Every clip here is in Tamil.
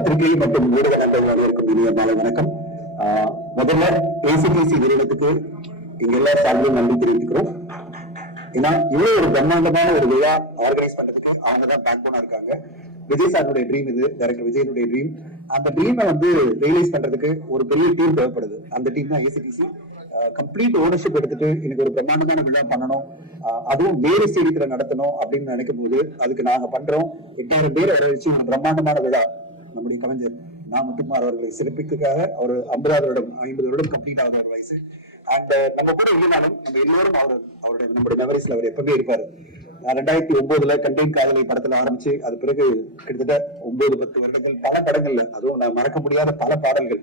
பத்திரிகை மற்றும் ஊடக நண்பர்கள் அனைவருக்கும் இனிய மாலை வணக்கம். முதல்ல ஏசிடிசி நிறுவனத்துக்கு இங்க எல்லாரும் சார்பிலும் நன்றி தெரிவிக்கிறோம். ஏன்னா இவ்வளவு ஒரு பிரம்மாண்டமான ஒரு விழா ஆர்கனைஸ் பண்றதுக்கு அவங்கதான் பேக் போனா இருக்காங்க. விஜய் சாருடைய ட்ரீம் இது, டைரக்டர் விஜயனுடைய ட்ரீம். அந்த ட்ரீமை ரியலைஸ் பண்றதுக்கு ஒரு பெரிய டீம் தேவைப்படுது. அந்த டீம் தான் ஏசிடிசி. கம்ப்ளீட் ஓனர்ஷிப் எடுத்துட்டு எனக்கு ஒரு பிரம்மாண்டமான விழா பண்ணணும், அதுவும் வேறு ஸ்டேடியத்துல நடத்தணும் அப்படின்னு நினைக்கும் போது அதுக்கு நாங்க பண்றோம். 8000 பேர் வச்சு ஒரு பிரம்மாண்டமான விழா நம்முடைய கவிஞர் நா. முத்துக்குமார் அவர்களை சிறப்பிக்கிறதுக்காக அவர் 50 வருடம் கம்ப்ளீட் ஆகிற வயசு. அண்ட் நம்ம கூட இல்லைனாலும் நம்ம எல்லோரும் அவருடைய நம்முடைய மெமரிஸ்ல அவர் எப்பவுமே இருப்பாரு. 2009 கண்டெயின் காதலை படத்துல ஆரம்பிச்சு அது பிறகு கிட்டத்தட்ட 9-10 வருடங்கள் பல படங்கள்ல, அதுவும் நான் மறக்க முடியாத பல பாடல்கள்,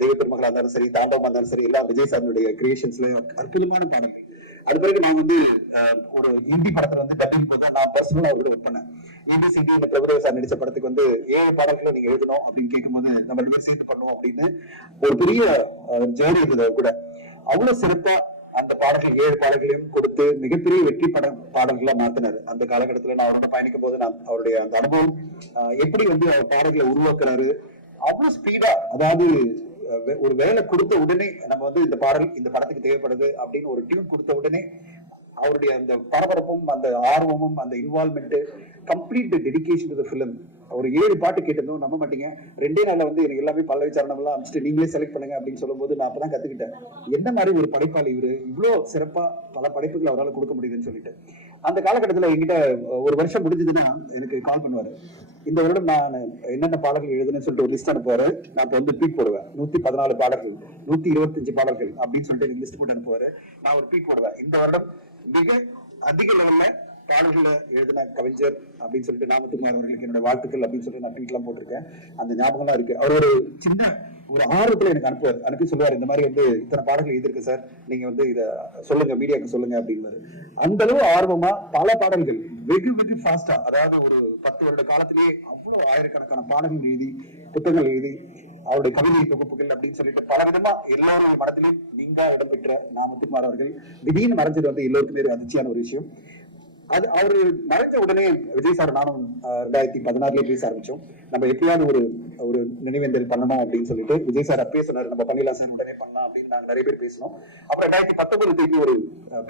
தெய்வ திருமகளா இருந்தாலும் சரி, தாண்டவமா இருந்தாலும் சரி, எல்லாம் விஜய் சாருடைய கிரியேஷன்ஸ்ல அற்புதமான பாடல்கள். அது பிறகு நான் ஒரு ஹிந்தி படத்துல டப்பிங் போது நான் பர்சனலா அவரோட ஒர்க் பண்ணேன். ஏபிசிடி பிரபுதேவ சார் நடிச்ச படத்துக்கு 7 பாடல்களை நீங்க எழுதணும் அப்படின்னு கேட்கும்போது நம்ம 2 பேரும் சேர்த்து பண்ணுவோம் அப்படின்னு ஒரு பெரிய ஜேர்னி இருந்தது கூட. அவ்வளவு சிறப்பா அந்த பாடல்கள் 7 பாடல்களையும் கொடுத்து மிகப்பெரிய வெற்றி பாடல்களா மாத்தினாரு. அந்த காலகட்டத்துல நான் அவரோட பயணிக்கும் போது நான் அவருடைய அந்த அனுபவம் எப்படி அவர் பாடல்களை உருவாக்குறாரு, அவ்வளவு ஸ்பீடா, அதாவது ஒரு வேலை கொடுத்த உடனே நம்ம இந்த பாடல் இந்த படத்துக்கு தேவைப்படுது அப்படின்னு ஒரு டியூன் கொடுத்த உடனே அவருடைய அந்த பரபரப்பும் அந்த ஆர்வமும் அந்த involvement, complete dedication to the film. ஒரு 7 பாட்டு கேட்டிருந்தோம், நம்ப மாட்டீங்க. 2 நாள்ல எனக்கு எல்லாமே பல்லவி சரணம் எல்லாம் அமைச்சிட்டு நீங்களே செலக்ட் பண்ணுங்க அப்படின்னு சொல்லும் போது நான் அப்பதான் கத்துக்கிட்டேன் என்ன மாதிரி ஒரு படைப்பாளி இவரு, இவ்வளவு சிறப்பா பல படைப்புகள் அவரால் கொடுக்க முடியுதுன்னு சொல்லிட்டு. அந்த காலகட்டத்துல என்கிட்ட ஒரு வருஷம் முடிஞ்சதுன்னா எனக்கு கால் பண்ணுவாரு. இந்த வருடம் நான் என்னென்ன பாடல்கள் எழுதுன்னு சொல்லிட்டு ஒரு லிஸ்ட் அனுப்புவாரு. நான் இப்போ ட்வீட் போடுவேன். 114 பாடல்கள், 125 பாடல்கள் அப்படின்னு சொல்லிட்டு எனக்கு லிஸ்ட் போட்டு அனுப்புவாரு. நான் ஒரு ட்வீட் போடுவேன், இந்த வருடம் மிக அதிக லெவல்ல பாடல்களை எழுதின கவிஞர் அப்படின்னு சொல்லிட்டு நா. முத்துக்குமார் அவர்களுக்கு என்னோட வாழ்த்துக்கள் அப்படின்னு சொல்லிட்டு நான் ட்வீட் எல்லாம் போட்டிருக்கேன். அந்த ஞாபகம்லாம் இருக்கு. அவர் ஒரு சின்ன ஒரு ஆர்வத்துல எனக்கு அனுப்பி சொல்லுவார், இந்த மாதிரி இத்தனை பாடல்கள் எழுதிருக்கு சார், நீங்க இதை சொல்லுங்க, மீடியாவுக்கு சொல்லுங்க அப்படின்னு. அந்த அளவு ஆர்வமா பல பாடல்கள் வெகு வெகு ஃபாஸ்டா, அதாவது ஒரு 10 வருட காலத்திலேயே அவ்வளவு ஆயிரக்கணக்கான பாடல்கள் எழுதி புத்தகங்கள் எழுதி அவருடைய கவிதை தொகுப்புகள் அப்படின்னு சொல்லிட்டு பல விதமா எல்லாருடைய மனத்திலையும் நீங்க இடம்பெற்ற நா. முத்துக்குமார் அவர்கள் திடீர்னு மறைஞ்சது எல்லோருக்குமே அதிர்ச்சியான ஒரு விஷயம். அது அவரு மறைஞ்ச உடனே விஜய் சார் நானும் 2016 பேச ஆரம்பிச்சோம். நம்ம எப்பயாவது ஒரு நினைவேந்தல் பண்ணணும் அப்படின்னு சொல்லிட்டு விஜய் சார் அப்பயே சொன்னாரு, நம்ம பண்ணிடலாம் சார், உடனே பண்ணலாம் அப்படின்னு நாங்க நிறைய பேர் பேசணும். அப்புறம் 2019 திருப்பி ஒரு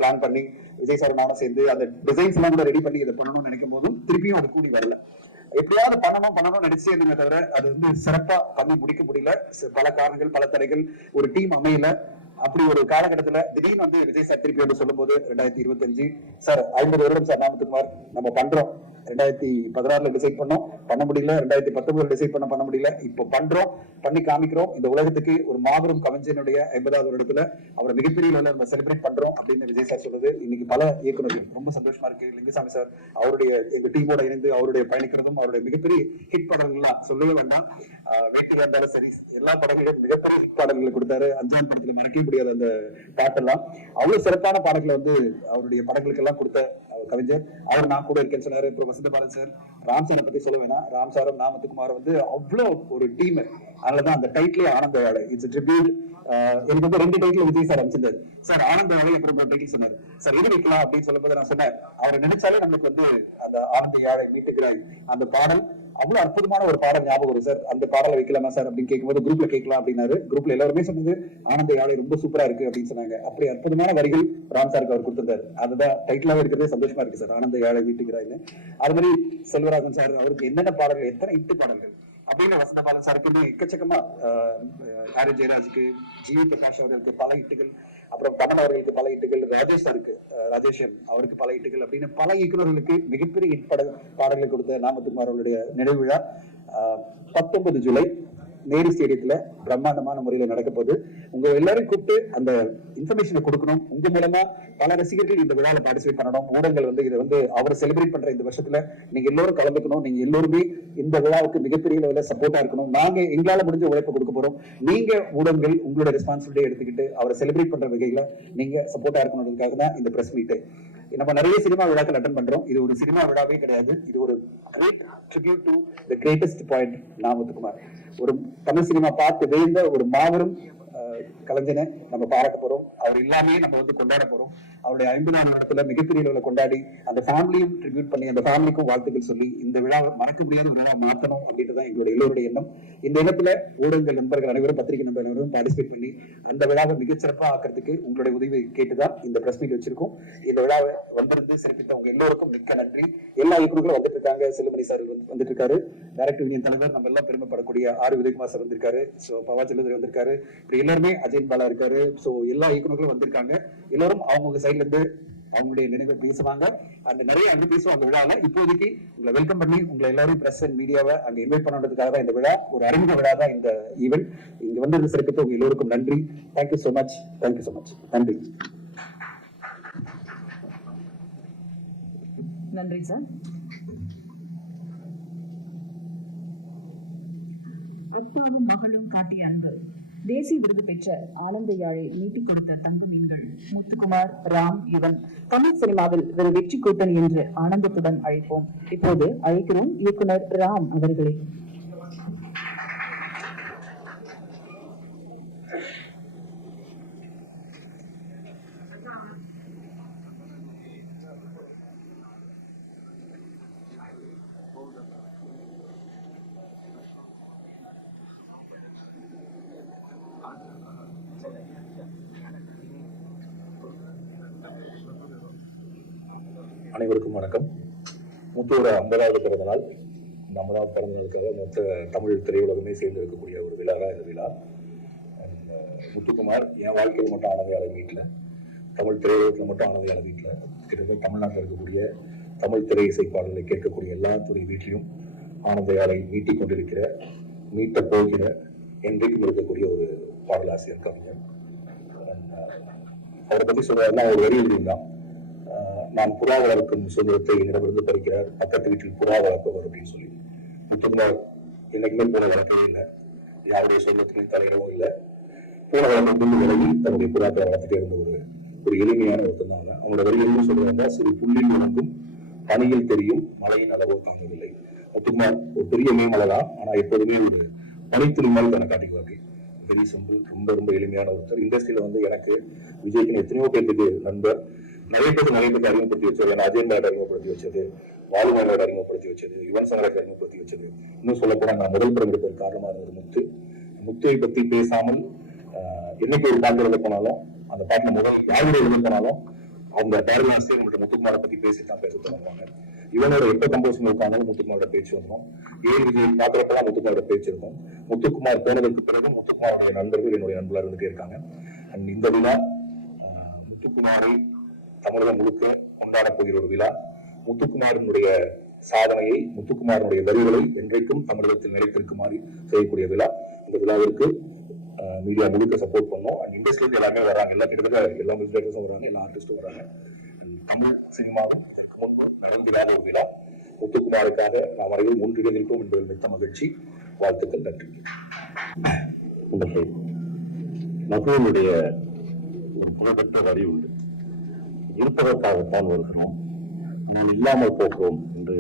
பிளான் பண்ணி விஜய் சார் நானும் சேர்ந்து அந்த டிசைன்ஸ் எல்லாம் கூட ரெடி பண்ணி இதை பண்ணணும்னு நினைக்கும் போதும் திருப்பியும் அது கூடி வரல. எப்படியாவது பண்ணணும்னு நினைச்சே இருந்தே தவிர அது சிறப்பா பண்ணி முடிக்க முடியல. பல காரணங்கள், பல தடைகள், ஒரு டீம் அமையல. அப்படி ஒரு காலகட்டத்துல திடீர்னு விஜய் சார் திருப்பி சொல்லும் போது 2025 சார் 50 வருடம் சார் நா. முத்துக்குமார் நம்ம பண்றோம். 2016 டிசைட் பண்ணோம், பண்ண முடியல. 2019 டிசைட் பண்ண முடியல. இப்போ பண்றோம், பண்ணி காமிக்கிறோம். இந்த உலகத்துக்கு ஒரு மாபெரும் கவிஞனுடைய 50வது வருடத்துல அவரை மிகப்பெரிய லெவலில் நம்ம செலிப்ரேட் பண்றோம் அப்படின்னு விஜய் சார் சொல்றது இன்னைக்கு பல இயக்குநர்கள் ரொம்ப சந்தோஷமா இருக்கு. லிங்குசாமி சார் அவருடைய இந்த டீமோட இணைந்து அவருடைய பயணிக்கிறதும், அவருடைய மிகப்பெரிய ஹிட் படங்கள்லாம் சொல்லவே வேண்டாம். வேட்டையா இருந்தாலும் சரி, எல்லா படங்களையும் மிகப்பெரிய ஹிட் பாடல்களை கொடுத்தாரு. 5ஆம் படத்துல மறக்க முடியாத அந்த பாட்டெல்லாம் அவ்வளவு சிறப்பான பாடல்களை அவருடைய படங்களுக்கு எல்லாம் கொடுத்த கவிஞர். அவர் நான் கூட இருக்கேன்னு சொன்னாரு. அப்புறம் வசந்த பாலன் சார், ராம் சாரை பத்தி சொல்ல வேணாம். ராம் சாரும் நா. முத்துக்குமார் அவ்வளவு ஒரு டீம். அதனாலதான் அந்த டைட்டிலே ஆனந்த யாழை, இட்ஸ் ட்ரிபியூட். எனக்கு 2 டைட்டில் விஜய் சார் அமைச்சிருந்தாரு. சார் ஆனந்த யாழை அப்புறம் டைட்டில் சொன்னாரு. சார் இது வைக்கலாம் அப்படின்னு சொல்லும் போது நான் சொன்னேன், அவரை நினைச்சாலே நம்மளுக்கு அந்த ஆனந்த யாழை மீட்டுக்கிறாய் அந்த பாடல் அவ்வளவு அற்புதமான ஒரு பாடல் ஞாபகம் வரும் சார். அந்த பாடலை வைக்கலாமா சார் அப்படின்னு கேட்கும்போது குரூப்ல கேட்கலாம் அப்படின்னாரு. குரூப்ல எல்லாருமே சொன்னது ஆனந்த யாழை ரொம்ப சூப்பரா இருக்கு அப்படின்னு சொன்னாங்க. அப்படி அற்புதமான வரிகள் ராம் சாருக்கு அவர் கொடுத்திருந்தாரு. அதுதான் டைட்டிலாவே இருக்கிறதே சந்தோஷமா இருக்கு சார், ஆனந்த யாழை வீட்டுக்கிறாய்னு. அது மாதிரி செல்வராஜன் சார் அவருக்கு என்னென்ன பாடல்கள், எத்தனை 8 பாடல்கள் அப்படின்னு. வசந்த பாலன் சாருக்கு எக்கச்சக்கமா, ஆர் ஜெயராஜுக்கு, ஜிவி பிரகாஷ் அவர்களுக்கு பல இட்டுகள், அப்புறம் கமன் அவர்களுக்கு பல இட்டுகள், ராஜேஷ் சாருக்கு, ராஜேஷன் அவருக்கு பல இட்டுகள் அப்படின்னு பல இயக்குநர்களுக்கு மிகப்பெரிய ஹிட் பாடல்களை கொடுத்த நா. முத்துக்குமார் அவருடைய நினைவு விழா 19 ஜூலை நேரு ஸ்டேடியத்துல பிரம்மாண்டமான முறையில நடக்க போகுது. உங்க எல்லாரையும் கூப்பிட்டு அந்த இன்ஃபர்மேஷனை கொடுக்கணும். உங்க மூலமா பல ரசிகர்கள் இந்த விழாவில் பார்ட்டிசிபேட் பண்ணணும். ஊடகங்கள் இதை அவரை செலிப்ரேட் பண்ற இந்த வருஷத்துல நீங்க எல்லாரும் கலந்துக்கணும். நீங்க எல்லாருமே இந்த விழாவுக்கு மிகப்பெரிய லெவலில் சப்போர்ட்டா இருக்கணும். நாங்க எங்களால முடிஞ்ச உழைப்பை கொடுக்க போறோம். நீங்க ஊடகங்கள் உங்களோட ரெஸ்பான்சிபிலிட்டி எடுத்துக்கிட்டு அவரை செலிப்ரேட் பண்ற வகையில நீங்க சப்போர்ட்டா இருக்கணும்ன்றதுக்காக தான் இந்த பிரஸ் மீட். நம்ம நிறைய சினிமா விழாக்கள் அட்டன் பண்றோம். இது ஒரு சினிமா விழாவே கிடையாது. இது ஒரு great tribute to the greatest poet Na. Muthukumar. ஒரு தமிழ் சினிமா பார்த்து விழுந்த ஒரு மாபெரும் கலைஞனை நம்ம பாராட்ட போறோம். அவர் இல்லாமே நம்ம வந்து கொண்டாட போறோம். அவருடைய 50ஆம் இடத்துல மிகப்பெரிய அளவில் கொண்டாடி அந்த ஃபேமிலியும் ட்ரிபியூட் பண்ணி அந்த ஃபேமிலிக்கும் வாழ்த்துக்கள் சொல்லி இந்த விழாவை மறக்க முடியாத ஒரு விழா மாற்றணும் அப்படின்றதான் எங்களுடைய எல்லோருடைய எண்ணம். இந்த இடத்துல ஊடகங்கள் நண்பர்கள் அனைவரும், பத்திரிகை நண்பர்கள் அனைவரும் பார்ட்டிசிபேட் பண்ணி அந்த விழாவை மிகச்சிறப்பாக ஆக்கிறதுக்கு உங்களுடைய உதவி கேட்டுதான் இந்த பிரஸ் மீட் வச்சிருக்கோம். இந்த விழாவை வந்திருந்து சிறப்பித்த உங்க எல்லோருக்கும் மிக்க நன்றி. எல்லா இயக்குநர்களும் வந்துட்டு இருக்காங்க. செல்லுமணி சார் வந்துட்டு இருக்காரு, டைரக்டர் யூனியன் தலைவர், நம்ம எல்லாம் பெருமைப்படக்கூடிய ஆர் உதயகுமார் சார் வந்திருக்காரு, பவா செல்லுதர் வந்திருக்காரு, இப்படி எல்லாருமே அஜயன் பாலா இருக்காரு. சோ எல்லா இயக்குநர்களும் வந்திருக்காங்க. எல்லாரும் அவங்க சைட்ல இருந்து அவங்களுடைய நினைவை பேசுவாங்க. அந்த நிறைய அங்க பேசுவாங்க விழால. இப்போதைக்கு உங்களை வெல்கம் பண்ணி உங்களை எல்லாரும் பிரஸ் அண்ட் மீடியாவை அங்க இன்வைட் பண்ணுறதுக்காக தான் இந்த விழா, ஒரு அறிமுக விழா தான் இந்த ஈவென்ட். இங்க வந்து சிறப்பித்த உங்க எல்லோருக்கும் நன்றி. Thank you so much. Thank you so much. நன்றி. நன்றி சார். அப்பாவும் மகளும் காட்டிய அன்பு. தேசிய விருது பெற்ற ஆனந்த யாழை நீட்டிக் கொடுத்த தங்க மீன்கள் முத்துக்குமார், ராம், யுவன் தமிழ் சினிமாவில் ஒரு வெற்றி கூட்டணி என்று ஆனந்தத்துடன் அழைப்போம். இப்போது அழைக்கிறோம் இயக்குனர் ராம் அவர்களை. அனைவருக்கும் வணக்கம். முத்தோட 50வது பிறந்த நாள். இந்த 50வது பிறந்த நாளுக்காக மொத்த தமிழ் திரையுலகமே சேர்ந்து இருக்கக்கூடிய ஒரு விழா தான் இந்த விழா. முத்துக்குமார் என் வாழ்க்கையில் மட்டும் ஆனந்தையாளர் வீட்டில், தமிழ் திரையுலகத்தில் மட்டும் ஆனந்தையாளர் வீட்டில், கிட்டத்தட்ட தமிழ்நாட்டில் இருக்கக்கூடிய தமிழ் திரை இசை பாடல்களை கேட்கக்கூடிய எல்லாத்துடைய வீட்லையும் ஆனந்தையாளை மீட்டிக் கொண்டிருக்கிற, மீட்ட போகிற, என்றைக்கும் இருக்கக்கூடிய ஒரு பாடலாசிரியர், கவிஞர். அவரை பற்றி சொல்றதுனா ஒரு வரி எழுதியிருந்தான். நான் புறா வளர்க்கும் சுதந்திரத்தை என்னிடமிருந்து பறிக்கிறார், பக்கத்து வீட்டில் புறா வளர்ப்பவர் அப்படின்னு சொல்லி. முத்துக்குமார் என்னைக்குமே பூனை வளர்க்கவே இல்லை, யாருடைய சுதந்திரத்திலையும் தலையிடவும் இல்லை. பூனை வளர்க்கும் விலகி தன்னுடைய புறாக்களை வளர்த்துட்டே இருந்த ஒரு எளிமையான ஒருத்தர் தான். அவங்களோட வரிகளும் சொல்றாங்க, சிறு புள்ளில் உணர்ந்தும் பனியில் தெரியும் மழையின் அளவோ தாங்கவில்லை. முத்துக்குமார் ஒரு பெரிய மேமலை தான், ஆனா எப்போதுமே ஒரு பனித்துளி மாதிரி தன்னை காட்டிக்குவாங்க. வெரி சிம்பிள், ரொம்ப ரொம்ப எளிமையான ஒருத்தர். இண்டஸ்ட்ரியில வந்து எனக்கு விஜய்க்கு எத்தனையோ பேருக்கு நண்பர், நிறைய பேருக்கு அறிமுகப்படுத்தி வச்சது. அஜயன் பாலா அறிமுகப்படுத்தி வச்சது, வாலுமலையோட அறிமுகப்படுத்தி வச்சது, யுவன் சங்கராஜ் அறிமுகப்படுத்தி வச்சது. இன்னும் சொல்ல போனா நான் முதல் படம் எடுப்பதற்கு காரணமாக இருந்தது முத்துவை பத்தி பேசாமல் என்னைக்கு ஒரு பாட்டு எழுத போனாலும், அந்த பாட்டில் முதல் யாருடைய எழுத போனாலும் அந்த பேரலாஸ்டே நம்மள்ட்ட முத்துக்குமாரை பத்தி பேசித்தான் பேச தொடங்குவாங்க. இவனோட எப்ப கம்போசிங் இருக்காங்க முத்துக்குமாரோட பேச்சு வந்துடும். ஏன் விஜய் பாக்குறப்பெல்லாம் முத்துக்குமாரோட பேச்சு இருக்கும். முத்துக்குமார் போனதுக்கு பிறகு முத்துக்குமாரோடைய நண்பர்கள் என்னுடைய நண்பர்களா இருந்துட்டே இருக்காங்க. அண்ட் இந்த விழா முத்துக்குமாரை தமிழகம் முழுக்க கொண்டாட போகிற ஒரு விழா. முத்துக்குமாரனுடைய சாதனையை, முத்துக்குமாரனுடைய வரிகளை என்றைக்கும் தமிழகத்தில் நிலைத்திருக்குமாறு செய்யக்கூடிய விழா. இந்த விழாவிற்கு மீடியா முழுக்க சப்போர்ட் பண்ணோம். அண்ட் இண்டஸ்ட்ரியில எல்லாமே வராங்க, எல்லாம் கிட்டத்தட்ட எல்லா மியூசிக் டைரக்டர்ஸும் வராங்க, எல்லா ஆர்டிஸ்டும் வராங்க. தமிழ் சினிமாவும் இதற்கு முன்பு நடந்திராத ஒரு விழா. முத்துக்குமாருக்காக நாம் அனைவரும் ஒன்றிணைந்திருக்கோம் என்பதில் மிக்க மகிழ்ச்சி. வாழ்த்துக்கள். நன்றி. நகுவனுடைய ஒரு புகழ்பெற்ற வரி உண்டு, இருப்பதற்காகத்தான் வருகிறோம், ஆனால் இல்லாமல் போகிறோம் என்று.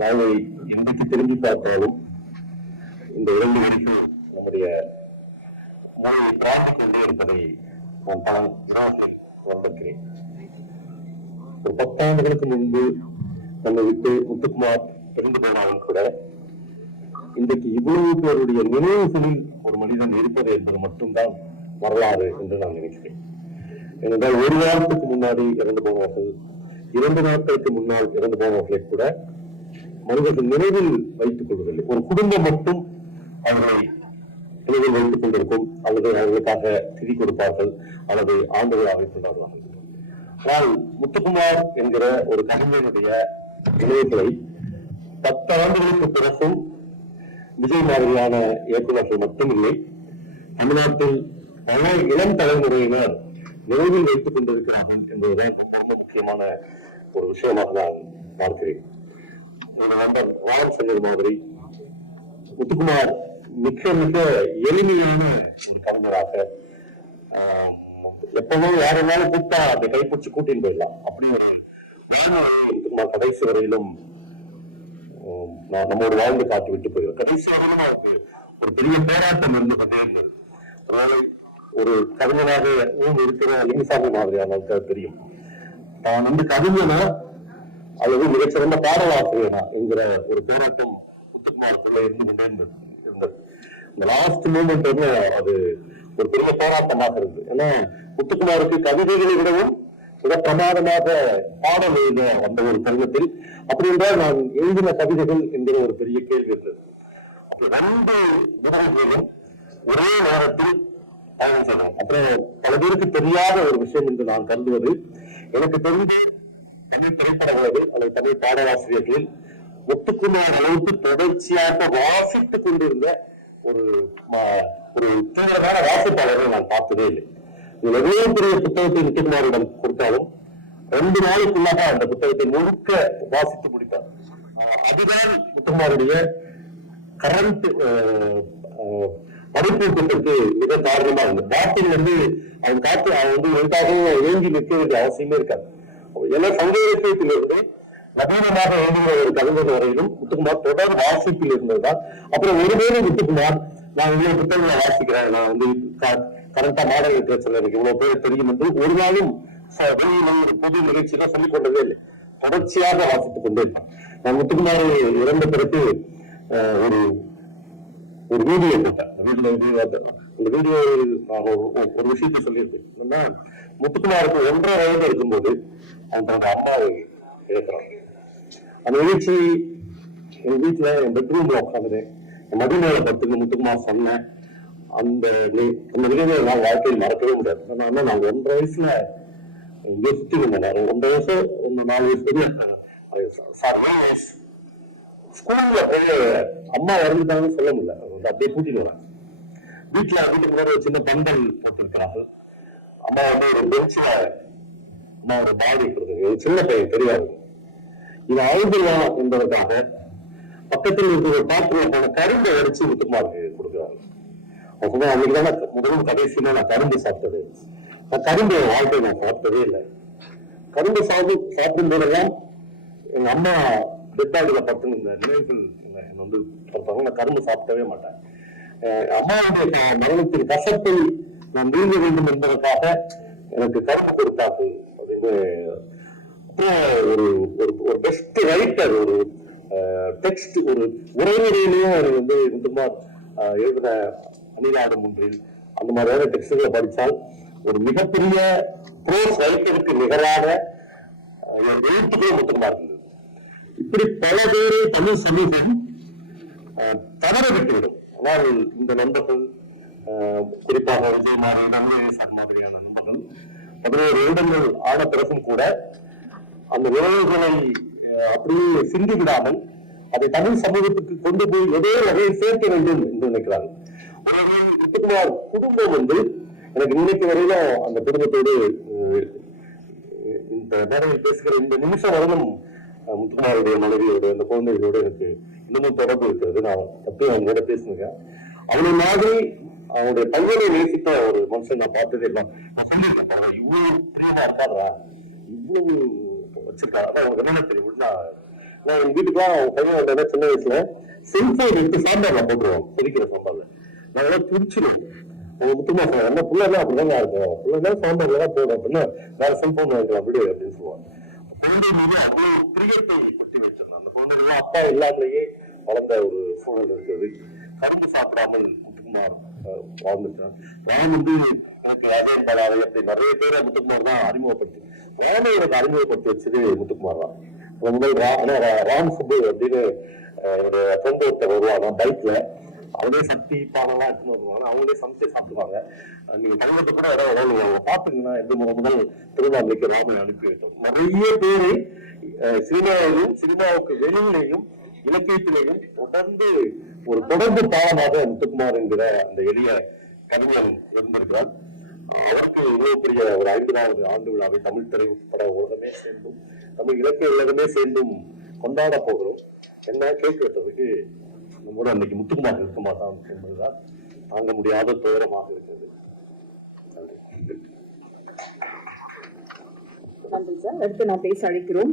வாழ்வை இன்றைக்கு திரும்பி பார்த்தாலும் இந்த 2 வரிகள் நம்முடைய மொழியை பிரார்த்திக் கொண்டே இருப்பதை நான் பல வினாக்களை வந்திருக்கிறேன். ஒரு 10 ஆண்டுகளுக்கு முன்பு நம்மை விட்டு முத்துக்குமார் பிரிந்து போனாலும் கூட இன்றைக்கு இவ்வளவு பேருடைய நினைவுகளில் ஒரு மனிதன் இருப்பது என்பது மட்டும்தான் வரலாறு என்று நான் நினைக்கிறேன். ஏனென்றால் ஒரு வாரத்துக்கு முன்னாடி இறந்து போனவர்கள், 2 நாட்களுக்கு முன்னால் இறந்து போனவர்களை கூட மனிதர்கள் நினைவில் வைத்துக் கொள்வதில்லை. ஒரு குடும்பம் மட்டும் அவர்களை நினைவில் வைத்துக் கொண்டிருக்கும், அல்லது அவர்களுக்காக திதி கொடுப்பார்கள், அல்லது ஆண்டு விழாவை கொண்டாடுவார்கள். ஆனால் முத்துக்குமார் என்கிற ஒரு கலைஞனுடைய நினைவுகளை 10 ஆண்டுகளுக்கு பிறகும் விஜய் மாதிரியான இயக்குநர்கள் மட்டுமில்லை, தமிழ்நாட்டில் பல இளம் தலைமுறையினர் நினைவில் வைத்துக் கொண்டிருக்கிறார்கள் என்பதுதான் ரொம்ப முக்கியமான ஒரு விஷயமாக நான் பார்க்கிறேன். நண்பர் ராம் சொன்னது மாதிரி முத்துக்குமார் மிக மிக எளிமையான ஒரு கலைஞராக, எப்பவும் வேற என்னாலும் கூப்பிட்டா அந்த கைப்பிடிச்சு கூட்டின்னு போயிடலாம், அப்படி ஒரு முத்துக்குமார் கடைசி வரையிலும் நம்மோடு வாழ்ந்து காட்டி விட்டு போயிடும். கடைசி வரையிலும் அவருக்கு ஒரு பெரிய போராட்டம் இருந்து கொண்டே இருந்தது. அதனால ஒரு கவிஞனாக இருக்கிற லிங்கசாமி மாதிரியான தெரியும். நான் வந்து கவிஞனா அல்லது மிகச்சிறந்த பாடலாசிரியனா என்கிற ஒரு போராட்டம் முத்துக்குமாரத்துல இருந்து கொண்டே இருந்தது. இந்த லாஸ்ட் மூமெண்ட் வந்து அது ஒரு பெரிய போராட்டமாக இருக்கு. ஏன்னா முத்துக்குமாருக்கு கவிதைகளை விடவும் மிக பிரமாதமாக பாடல் எழுத வந்த ஒரு தருணத்தில் அப்படி என்றால் நான் எழுதின கவிதைகள் என்கிற ஒரு பெரிய கேள்வி இருந்தது. அப்படி 2 விதங்களும் ஒரே நேரத்தில் பயணம் செய்யணும். அப்புறம் பல பேருக்கு தெரியாத ஒரு விஷயம் என்று நான் கருதுவது, எனக்கு தெரிந்த தமிழ் திரைப்பட உலகில் அல்லது தமிழ் பாடலாசிரியர்களில் முத்துக்குமார் அளவுக்கு தொடர்ச்சியாக வாசித்துக் கொண்டிருந்த ஒரு தீவிரமான வாசிப்பாளர்கள் நான் பார்த்ததே இல்லை. எவ்வளவு பெரிய புத்தகத்தை முத்துக்குமாரிடம் கொடுத்தாலும் 2 நாளுக்குள்ளாக அந்த புத்தகத்தை முழுக்க வாசித்து முடித்தார். அதுதான் முத்துக்குமாருடைய கரண்ட் படிப்பூக்கத்திற்கு மிக காரணமா இருந்தது. பாட்டில் வந்து அவன் வந்து எதுக்காகவும் ஏங்கி நிற்க வேண்டிய அவசியமே இருக்காது. ஏன்னா சங்க இலக்கியத்திலிருந்து நவீனமாக எழுதுகிற ஒரு கவிஞர் வரையிலும் முத்துக்குமார் தொடர் வாசிப்பில் இருந்ததுதான். அப்புறம் ஒருவேளை முத்துக்குமார் நான் இவ்வளவு புத்தகங்களை வாசிக்கிறேன், நான் வந்து கரெக்டா மாடல் லிட்டரேச்சர் எனக்கு இவ்வளவு பேர் தெரியும் என்று ஒரு நாளும் ஒரு புது நிகழ்ச்சியெல்லாம் சொல்லிக் கொண்டதே இல்லை. தொடர்ச்சியாக வாசித்துக் கொண்டே இருப்பான். நான் முத்துக்குமார் இறந்த பிறகு ஒரு வீடியோ போட்டேன். இந்த வீடியோவில் ஒரு விஷயத்தை சொல்லியிருக்கேன். என்னன்னா முத்துக்குமாருக்கு 1.5 வயது இருக்கும்போது அவன் தனது அம்மாவை இழக்கிறான். அந்த நிகழ்ச்சி என் வீட்டுல என் பெட்ரூம்ல உட்காந்துட்டு மதிமேல படுத்துக்கு முத்துக்குமார் சொன்னேன். அந்த நிகழ்வை நான் வாழ்க்கையில் மறக்கவே முடியாது. நான் 1.5 வயசுல இங்கே சுத்தி இருந்தேன். 1.5 வயசு 4 வயசு ஸ்கூல்ல அம்மா இறந்துட்டாங்கன்னு சொல்ல முடியல. அப்படியே கூட்டிட்டு வரேன். வீட்டுக்கு முன்னாடி ஒரு சின்ன பந்தல் போட்டிருக்கிறாங்க. அம்மா வந்து ஒரு பெஞ்சில அம்மா ஒரு பாடி கொடுத்துருக்கு. சின்ன பையன் தெரியாது. இது அழுதுலாம் என்பதற்காக பக்கத்தில் இருக்கிற ஒரு பாத்திரம் போன கரும்பை அடிச்சு முத்துக்குமாருக்கு கொடுக்குறாங்க. அப்பதான் அன்னைக்குதான முதலும் கடைசியில நான் கரும்பு சாப்பிட்டது. நான் கரும்பு வாழ்க்கை நான் சாப்பிட்டதே இல்லை. கரும்பு சாப்பிடும் போதெல்லாம் எங்க அம்மா பெட்டாடியில பட்டு இந்த நினைவுகள் என்ன வந்து பார்த்தாங்க. நான் கரும்பு சாப்பிடவே மாட்டேன். அம்மாவுடைய மரணத்தின் கசப்பை நான் நீங்க வேண்டும் என்பதற்காக எனக்கு கரும்பு கொடுத்தார்கள் அப்படின்னு. அப்புறம் ஒரு பெஸ்ட் ரைட்டர், ஒரு டெக்ஸ்ட், ஒரு உரைநடையிலையும் எனக்கு வந்து முத்துக்குமார் எழுதின அணிலாடும் ஒன்றில் அந்த மாதிரியான டெக்ஸ்டுகளை படித்தால் ஒரு மிகப்பெரிய ப்ரோஸ் ரைட்டருக்கு நிகரான எழுத்துக்களை முத்துக்குமார் இருந்தது. இப்படி பல பேரை தமிழ் சமூகம் தவற விட்டுவிடும். ஆனால் இந்த நண்பர்கள், குறிப்பாக விஜய் மாதிரியான நண்பர்கள் 11 வருடங்கள் ஆன பிறகும் கூட அந்த உறவுகளை அப்படியே சிந்தி விடாமல் அதை தமிழ் சமூகத்துக்கு கொண்டு போய் ஏதோ வகையில் சேர்க்க வேண்டும் என்று நினைக்கிறார்கள். முத்துக்குமார் குடும்பம் வந்து எனக்கு இன்னைக்கு வரையிலும் அந்த குடும்பத்தோடு இந்த மேடையில் பேசுகிற இந்த நிமிஷம் வரணும் முத்துக்குமாருடைய மனைவியோட அந்த குழந்தைகளோட எனக்கு இன்னமும் தொடர்பு இருக்கிறது. நான் தப்பி அவங்களோட பேசுனேங்க. அவனை மாதிரி அவனுடைய பையனை நேசித்த ஒரு மனுஷன் நான் பார்த்ததே இல்லை. நான் சொல்லியிருக்கேன், பரவாயில்ல இவ்வளவு பிரியமா இருக்காதா, இவ்வளவு வச்சிருக்கா. அதான் அவனுக்கு என்னென்ன தெரியும். நான் என் வீட்டுக்குலாம் அவன் பையன் வந்தா சின்ன வயசுல செல்போன் எடுத்து சாம்பார்ல போட்டுருவான், கொதிக்கிற சாம்பார்ல. நான் எல்லாம் பிரிச்சிருவேன். உங்க முத்துமா சொன்ன என்ன பிள்ளைதான் அப்படிதாங்க இருக்கும், பிள்ளைதான் சாம்பார்ல தான் போடும் அப்படின்னா வேற செல்போன் வாங்கிக்கலாம் விடு அப்படின்னு சொல்லுவாங்க. குழந்தை மீது அவ்வளவு பிரியத்தை கொட்டி வச்சிருந்தான். அந்த குழந்தைகள்லாம் அப்பா இல்லாமலேயே வளர்ந்த ஒரு சூழல் இருக்கிறது. கரும்பு சாப்பிடாமல் முத்துக்குமார் வாழ்ந்துட்டான். நான் வந்து எனக்கு அஜயன் பலாவை அப்படி நிறைய பேரை முத்துக்குமார் தான் அறிமுகப்படுத்தி, நானும் எனக்கு அறிமுகப்படுத்தி வச்சது முத்துக்குமார் தான். முதல் ராம் சுப்பு அப்படின்னு என்னுடைய சொந்த ஒருத்தர் வருவாங்க பைக்ல. அவங்களே சக்தி பானெல்லாம் எடுத்துன்னு வருவாங்க, அவங்களே சமைச்சு சாப்பிடுவாங்க. நீங்க தமிழகத்தை கூட யாராவது பாத்துங்கன்னா எந்த முதல் திருவண்ணாமலைக்கு ராமனை அனுப்பி வைத்தோம். நிறைய பேரு சினிமாவுக்கு வெளியிலையும் இலக்கியத்திலேயும் தொடர்ந்து பாலமாக முத்துக்குமார் என்கிற அந்த எளிய கவிஞன் இருந்திருக்கிறார். அவருக்கு இவ்வளவு பெரிய ஒரு 50வது ஆண்டு விழாவை தமிழ் திரைப்பட உலகமே சேர்ந்தும் தமிழ் இலக்கிய உலகமே சேர்ந்தும் கொண்டாட போகிறோம். என்ன கேட்டு வச்சதுக்கு நம்மோட அன்னைக்கு முத்துக்குமார் இருக்க மாட்டான் என்பதுதான் தாங்க முடியாத துயரமாக இருக்கிறது. நன்றி சார். அடுத்து நான் பேச அழைக்கிறோம்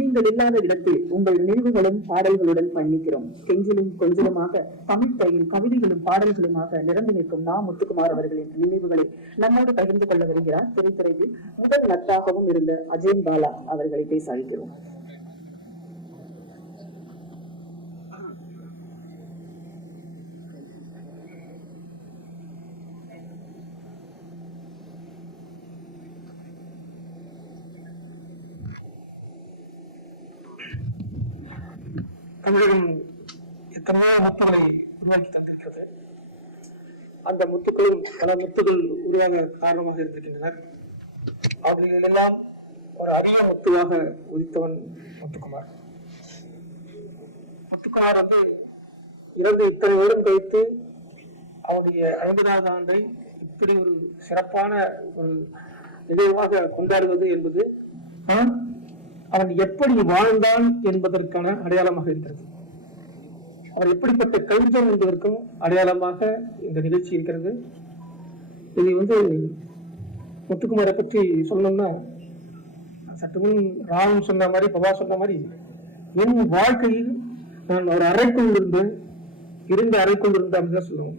நீங்கள் இல்லாத இடத்தில் உங்கள் நினைவுகளும் பாடல்களுடன் பயணிக்கிறோம். கெஞ்சிலும் கொஞ்சலுமாக தமிழ் தையில் கவிதைகளும் பாடல்களுமாக நிரம்பி நிற்கும் நா. முத்துக்குமார் அவர்களின் நினைவுகளை நம்மோடு பகிர்ந்து கொள்ள வருகிறார் திரைத்துறையில் முதல் நட்டாகவும் இருந்த அஜயன் பாலா அவர்களை பேச அழைக்கிறோம். தமிழகம் எத்தனையோ முத்துக்களை உருவாக்கி தந்திருக்கிறது. அந்த முத்துக்களும் பல முத்துகள் உருவாக காரணமாக இருந்திருக்கின்றனர். அவர்களிலெல்லாம் ஒரு அரிய முத்துவாக உதித்தவன் முத்துக்குமார். முத்துக்குமார் இறந்து இத்தனை வருடம் கழித்து அவருடைய 50வது ஆண்டை இப்படி ஒரு சிறப்பான ஒரு நிகழ்வாக கொண்டாடுவது என்பது அவன் எப்படி வாழ்ந்தான் என்பதற்கான அடையாளமாக இருக்கிறது. அவர் எப்படிப்பட்ட கவிஞன் என்பதற்கும் அடையாளமாக இந்த நிகழ்ச்சி இருக்கிறது. இது முத்துக்குமாரை பற்றி சொல்லணும்னா சற்று முன் ராம் சொன்ன மாதிரி, பவா சொன்ன மாதிரி, என் வாழ்க்கையில் நான் ஒரு அறைக்குள் இருந்தேன், 2 அறைக்குள் இருந்தேன் அப்படின்னு தான் சொல்லுவோம்.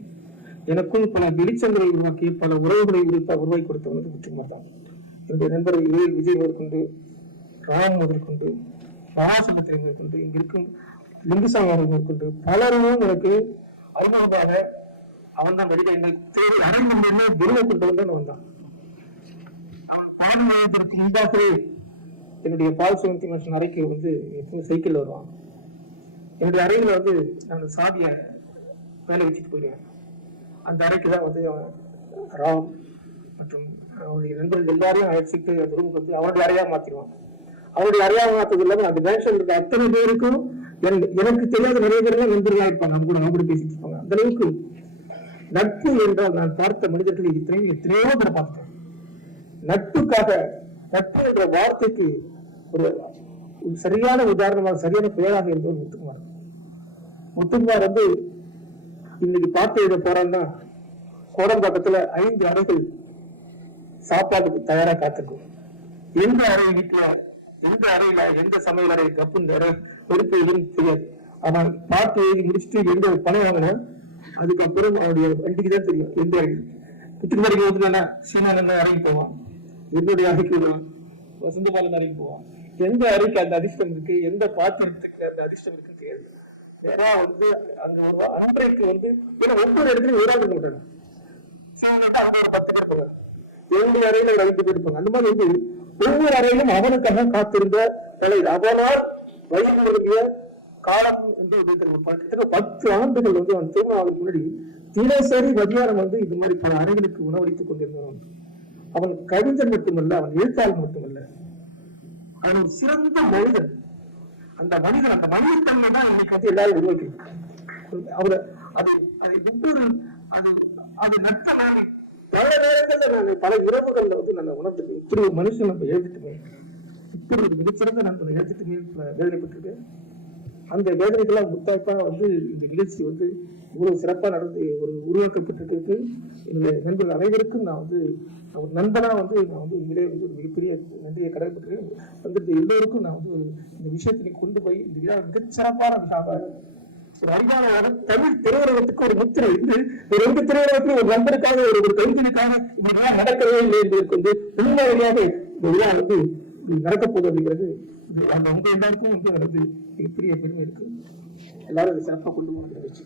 எனக்கும் பல வெளிச்சங்களை உருவாக்கி பல உறவுகளை உருவாக்கி கொடுத்தவங்க முத்துக்குமார் தான். என்னுடைய நண்பர்கள் விஜய் முதற்கொண்டு, ராம் முதற்கொண்டு, மகாசங்கத்தினை முதற்கொண்டு, இங்க இருக்கும் லிங்குசாமி அவர்கள் முதற்கொண்டு பலரும் எனக்கு அறிமுகமாக அவன் தான் வடிவ எங்களுக்கு தேடி அரண்மனை விருதை கொண்டு வந்து வந்தான். அவன் பாடமாவதற்கு முன்பாகவே என்னுடைய பால் சுகந்தி மனுஷன் அறைக்கு சைக்கிள் வருவான். என்னுடைய அறையில நான் சாதிய வேலை வச்சுட்டு போயிடுவேன். அந்த அறைக்கு தான் ராம் மற்றும் அவருடைய நண்பர்கள் எல்லாரையும் அழைச்சிட்டு அந்த ரூமுக்கு அவருடைய அறையா மாத்திடுவான். அவருடைய அறையாக மாத்தது இல்லாம அந்த பேஷன் இருக்க அத்தனை பேருக்கும் எனக்கு தெரியாத நிறைய பேர் நண்பர்களா இருப்பாங்க. அவங்க பேசிட்டு இருப்பாங்க. அந்த அளவுக்கு நட்பு என்றால் நான் பார்த்த மனிதர்கள் எத்தனையோ பேரை பார்த்தேன். நட்புக்காக, நட்பு என்ற வார்த்தைக்கு ஒரு சரியான உதாரணமாக, சரியான பெயராக இருந்தவர் முத்துக்குமார். முத்துக்குமார் இன்னைக்கு பார்த்து எழுத போறான்னா கோடம்பாக்கத்துல 5 அறைகள் சாப்பாட்டுக்கு தயாரா காத்திருக்கும். எந்த அறை வீட்டுல, எந்த அறையில, எந்த சமையல் அறை கப்புன்னு பொறுப்பு எதுவும் தெரியாது. ஆனால் பார்த்து எழுதி முடிச்சுட்டு எந்த பணம் வாங்கினா அதுக்கப்புறம் அவருடைய வண்டிக்கு தான் தெரியும் எந்த அறை. முத்துக்குமாரிக்கு ஓதுனா சீனா அறைக்கு போவான், என்னுடைய அறைக்கு விடுவான், வசந்தபாலன் அறைக்கு போவான். எந்த அறைக்கு அந்த அதிர்ஷ்டம் இருக்கு, எந்த பாத்திரத்துக்கு அந்த அதிர்ஷ்டம் இருக்கு தெரியாது. ஏன்னா அங்க ஒரு அன்றைக்கு ஒவ்வொரு இடத்துலயும் ஒரு ஆள் இருக்க மாட்டாங்க. அங்க ஒரு 10 பேர் போவாங்க. என்னுடைய அறையில ஒரு 5 பேர் இருப்பாங்க. அந்த மாதிரி ஒவ்வொரு அறையிலும் அவனுக்காக காத்திருந்த நிலை. அவனால் வயதுடைய காலம் என்று கிட்டத்தட்ட 10 ஆண்டுகள் அவன் திருமணம் முன்னாடி தினசரி மதியானம் இது மாதிரி பல அறைகளுக்கு உணவளித்துக் கொண்டிருந்தவன். அவன் கவிஞன் மட்டுமல்ல, அவன் எழுத்தாளர் மட்டுமல்ல, அவன் ஒரு சிறந்த மனிதன். அந்த மனிதன், அந்த மனிதத்தன்மை தான் இன்னைக்கு எல்லாரும் உருவாக்கி அவரை அது நட்ட நாளை பல நேரங்கள்ல நான் பல இரவுகள்ல நான் உணர்ந்துட்டு இப்படி ஒரு மனுஷன் நம்ம எழுதிட்டுமே, இப்படி ஒரு மிகச்சிறந்த நண்பனை எழுதிட்டுமே வேதனைப்பட்டிருக்கேன். அந்த வேதனைக்கெல்லாம் முத்தாய்ப்பா இந்த நிகழ்ச்சி இவ்வளவு சிறப்பா நடந்து ஒரு உருவாக்கப்பட்டிருக்கு. என்னுடைய நண்பர்கள் அனைவருக்கும் நான் ஒரு நண்பனா நான் உங்களே ஒரு மிகப்பெரிய நன்றியை கடமைப்பட்டிருக்கேன். எல்லோருக்கும் நான் இந்த விஷயத்தினை கொண்டு போய் இந்த விழா மிகச்சிறப்பான விழாவா ஒரு அறிவான தமிழ் திரையுலகத்துக்கு ஒரு முத்திரை ஒரு 2 திரையுலகத்தில் ஒரு நண்பருக்காக ஒரு கவிஞனுக்காக இந்த நடக்கவே இல்லை என்பதற்கு உண்மையாக இந்த விழா நடக்கப் போகுது அப்படிங்கிறது உங்க எல்லாருக்கும் மிகப்பெரிய பெருமை இருக்கு. எல்லாரும் இதை சிறப்பாக கொண்டு போகிற வச்சு.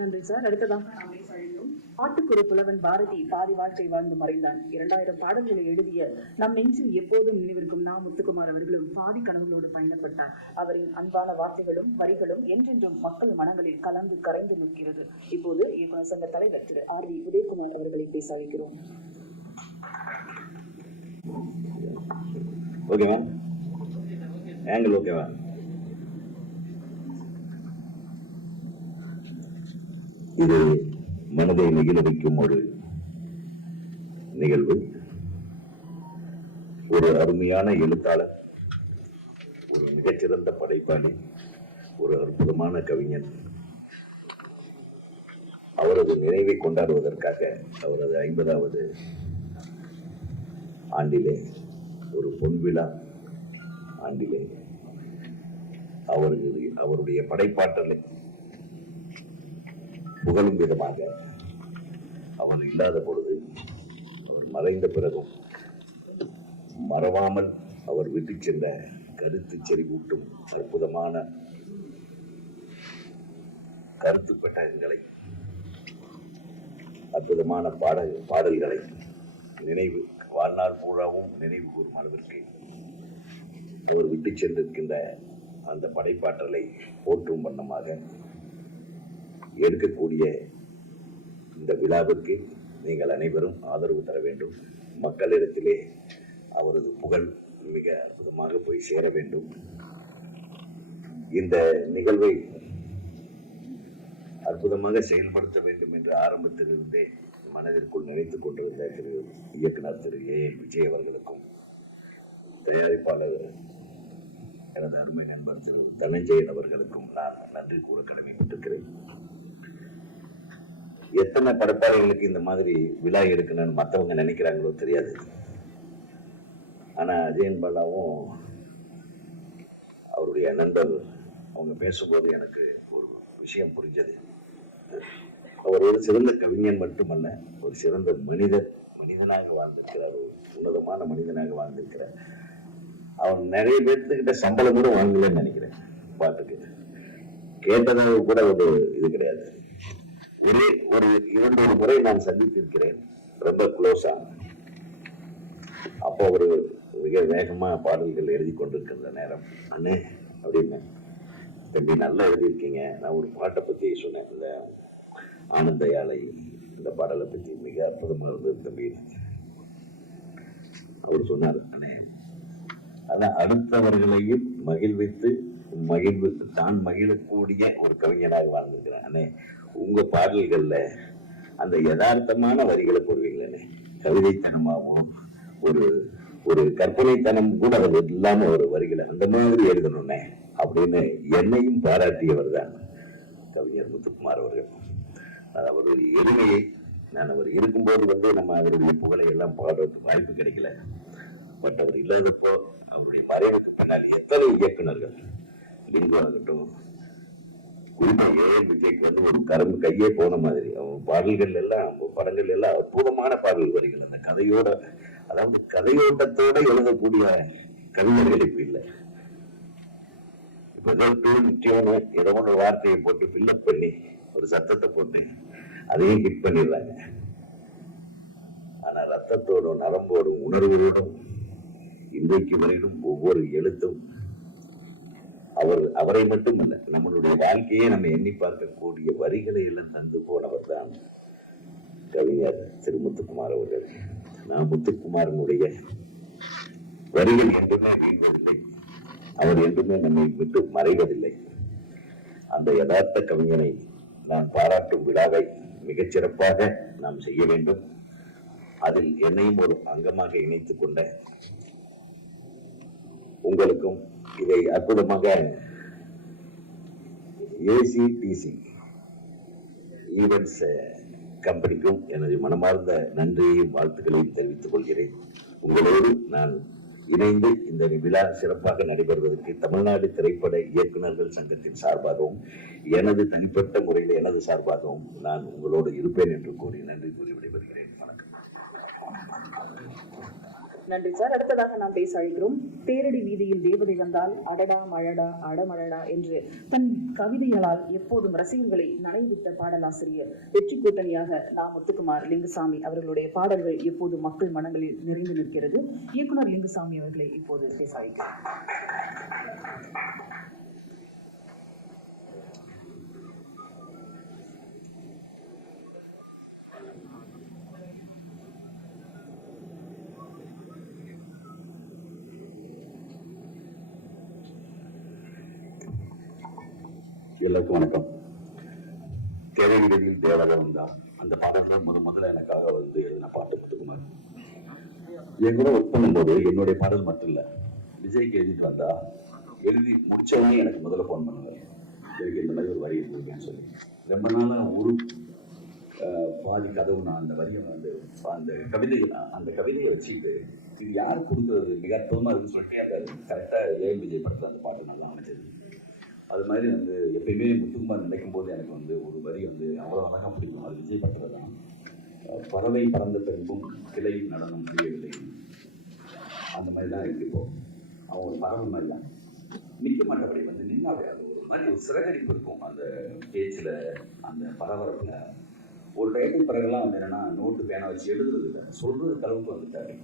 நன்றி சார். அடுத்ததாக பாட்டுக்குரு புலவன் பாரதி பாதி வாழ்க்கை வாழ்ந்து மறைந்தான். 2000 பாடல்களை எழுதிய நம் நெஞ்சில் எப்போதும் நினைவிருக்கும் நா. முத்துக்குமார் அவர்களும் பாதி கனவுகளோடு பயணப்பட்டார். அவரின் அன்பான வார்த்தைகளும் வரிகளும் என்றென்றும் மக்கள் மனங்களில் கலந்து கரைந்து நிற்கிறது. இப்போது இயக்குனர் சங்க தலைவர் திரு R. V. உதயகுமார் அவர்களை பேச அழைக்கிறோம். ஓகேவா? ஆங்கிள் ஓகேவா? இது மனதை நெகிழ வைக்கும் ஒரு நிகழ்வு. ஒரு அருமையான எழுத்தாளர், ஒரு மிகச்சிறந்த படைப்பாளி, ஒரு அற்புதமான கவிஞன், அவரது நினைவை கொண்டாடுவதற்காக அவரது 50வது ஆண்டிலே ஒரு பொன்விழா ஆண்டிலே அவருடைய படைப்பாற்றலை புகழும் விதமாக அவர் இல்லாத பொழுது, அவர் மறைந்த பிறகும் மறவாமல் அவர் விட்டு சென்ற கருத்து செறிவூட்டும் அற்புதமான கருத்து பெட்டகங்களை, அற்புதமான பாடல்களை நினைவு வாழ்நாள் பூராவும் நினைவு கூறும் அளவிற்கு அவர் விட்டு சென்றிருக்கின்ற அந்த படைப்பாற்றலை போற்றும் வண்ணமாக எடுக்கக்கூடிய இந்த விழாவிற்கு நீங்கள் அனைவரும் ஆதரவு தர வேண்டும். மக்களிடத்திலே அவரது புகழ் மிக அற்புதமாக போய் சேர வேண்டும். இந்த நிகழ்வை அற்புதமாக செயல்படுத்த வேண்டும் என்று ஆரம்பத்திலிருந்தே மனதிற்குள் நினைத்துக் கொண்டிருந்த இயக்குனர் திரு A.L. விஜய் அவர்களுக்கும், தயாரிப்பாளர் எனது அருமை நண்பர் திரு தனஞ்சயன் அவர்களுக்கும் நான் நன்றி கூற கடமைப்பட்டிருக்கிறேன். எத்தனை படைப்பாளிகளுக்கு இந்த மாதிரி விழா எடுக்கணும்னு மற்றவங்க நினைக்கிறாங்களோ தெரியாது. ஆனா அஜயன் பாலாவும் அவருடைய நண்பர் அவங்க பேசும்போது எனக்கு ஒரு விஷயம் புரிஞ்சது. அவர் ஒரு சிறந்த கவிஞன் மட்டுமல்ல, ஒரு சிறந்த மனிதனாக வாழ்ந்திருக்கிறார், ஒரு உன்னதமான மனிதனாக வாழ்ந்திருக்கிறார். அவன் நிறைய பேர்த்துக்கிட்ட சம்பளம் கூட வாங்கலன்னு நினைக்கிறேன். பாட்டுக்கு கேட்டதாக கூட ஒரு இது கிடையாது. ஒரு 2 முறை நான் சந்தித்திருக்கிறேன், ரொம்ப க்ளோஸா. அப்போ ஒரு மிக வேகமா பாடல்கள் எழுதி கொண்டிருக்கிற நேரம், அண்ணே அப்படின்னு, தம்பி நல்லா எழுதியிருக்கீங்க. நான் ஒரு பாட்டை பத்தி சொன்னேன், இந்த ஆனந்த யாழை, இந்த பாடலை பத்தி மிக அற்புதமா இருந்தது தம்பி. அவர் சொன்னார், அண்ணே அதான் அடுத்தவர்களையும் தான் மகிழக்கூடிய ஒரு கவிஞனாக வாழ்ந்திருக்கிறேன். அண்ணே உங்க பாடல்கள்ல அந்த யதார்த்தமான வரிகளை போடுவீங்களே, கவிதைத்தனமாகவும் ஒரு கற்பனைத்தனம் கூட அது இல்லாம ஒரு வரிகளை அந்த மாதிரி எழுதணும்னே அப்படின்னு என்னையும் பாராட்டியவர் தான் கவிஞர் முத்துக்குமார் அவர்கள். அதாவது எளிமையை, நான் அவர் இருக்கும்போது நம்ம அவருடைய புகழை எல்லாம் பாடுறதுக்கு வாய்ப்பு கிடைக்கல. பட் அவர் இல்லாதப்போ அவருடைய மறைவுக்கு பின்னால் எத்தனை இயக்குநர்கள், லிங்கு ஆகட்டும், குறிப்பா A.L. விஜய்க்கு ஒரு கையே போன மாதிரி அவங்க பாடல்கள் எல்லாம், படங்கள் எல்லாம் அற்புதமான பாடல் வரிகள். அந்த கதையோட, அதாவது கதையோட்டத்தோட எழுதக்கூடிய கவிஞர்கள் இப்ப இல்லை. இப்ப ஏதோ ஒரு வார்த்தையை போட்டு பில்லப் பண்ணி ஒரு சத்தத்தை போட்டு அதையும் ஹிட் பண்ணிடுறாங்க. ஆனா ரத்தத்தோடும் நரம்போடும் உணர்வோடும் இன்றைக்கு வரையிலும் ஒவ்வொரு எழுத்தும் அவரை மட்டுமல்ல, நம்மளுடைய வாழ்க்கையை நம்ம எண்ணி பார்க்கக்கூடிய வரிகளை எல்லாம் தந்து போனவர் தான் கவிஞர் திரு முத்துக்குமார் அவர்கள். நான் முத்துக்குமாரனுடைய வரிகள் என்றுமே வீழ்வதில்லை, அவர் என்றுமே நம்மை விட்டு மறைவதில்லை. அந்த யதார்த்த கவிஞனை நான் பாராட்டும் விழாவை மிகச் சிறப்பாக நாம் செய்ய வேண்டும். அதில் என்னையும் ஒரு அங்கமாக இணைத்துக் கொண்ட உங்களுக்கும், இதை அற்புதமாக ACTC ஈவென்ட்ஸ் கம்பெனிக்கும் எனது மனமார்ந்த நன்றியையும் வாழ்த்துக்களையும் தெரிவித்துக் கொள்கிறேன். உங்களோடு நான் இணைந்து இந்த விழா சிறப்பாக நடைபெறுவதற்கு தமிழ்நாடு திரைப்பட இயக்குநர்கள் சங்கத்தின் சார்பாகவும் எனது தனிப்பட்ட முறையில் எனது சார்பாகவும் நான் உங்களோடு இருப்பேன் என்று கூறி நன்றி கூறி விடைபெறுகிறேன். வணக்கம். நன்றி சார். அடுத்ததாக நாம் பேச அழைக்கிறோம். தேரடி வீதியில் தேவதை வந்தால் அடடா மழடா அடமழடா என்று தன் கவிதைகளால் எப்போதும் ரசிகர்களை நனைவித்த பாடலாசிரியர் வெற்றி கூட்டணியாக முத்துக்குமார் லிங்குசாமி அவர்களுடைய பாடல்கள் எப்போது மக்கள் மனங்களில் நிறைந்து நிற்கிறது. இயக்குனர் லிங்குசாமி அவர்களை இப்போது பேச அழைக்கிறோம். எல்லாருக்கும் வணக்கம். தேவையில் தேவதை வந்தா அந்த பாடல் தான் முதல்ல எனக்காக எழுதின பாட்டு முத்துக்குமார். என் கூட ஒர்க் பண்ணும்போது என்னுடைய பாடல் மட்டும் இல்ல, விஜய்க்கு எழுதிட்டு வந்தா எழுதி முடிச்சவனே எனக்கு முதல்ல போன் பண்ணுவார், எனக்கு இந்த மாதிரி ஒரு வரி இருக்குன்னு சொல்லி. ரொம்ப நாளா பாதி கதவு நான் அந்த வரியை வந்து அந்த கவிதையை வச்சுட்டு இது யார் கொடுக்குறது மிக அற்புதமாக இருக்குன்னு சொல்லிட்டு அந்த கரெக்டாக ஏஎம் விஜய் படத்தில் அந்த பாட்டு நல்லா அமைச்சது. அது மாதிரி வந்து எப்பயுமே முத்துக்குமார் நினைக்கும் போது எனக்கு வந்து ஒரு வரி வந்து அவ்வளோ அழகாக பிடிக்கும். அது விஜய் படத்தில் தான், பறவை பறந்த பின்பும் கிளை நடனம் முடியவில்லை, அந்த மாதிரி தான் இருக்கு. இப்போ அவன் ஒரு பறவை மாதிரி தான் நிற்க மாட்டபடி வந்து நின்னாவே அது ஒரு மாதிரி ஒரு சிறகடிப்பு இருக்கும் அந்த பேச்சில், அந்த பரபரப்பில். ஒரு டயத்துக்கு பிறகுலாம் வந்து என்னன்னா நோட்டு பேனை வச்சு எழுதுறது இல்லை, சொல்றது அளவுக்கு வந்துட்டாரு.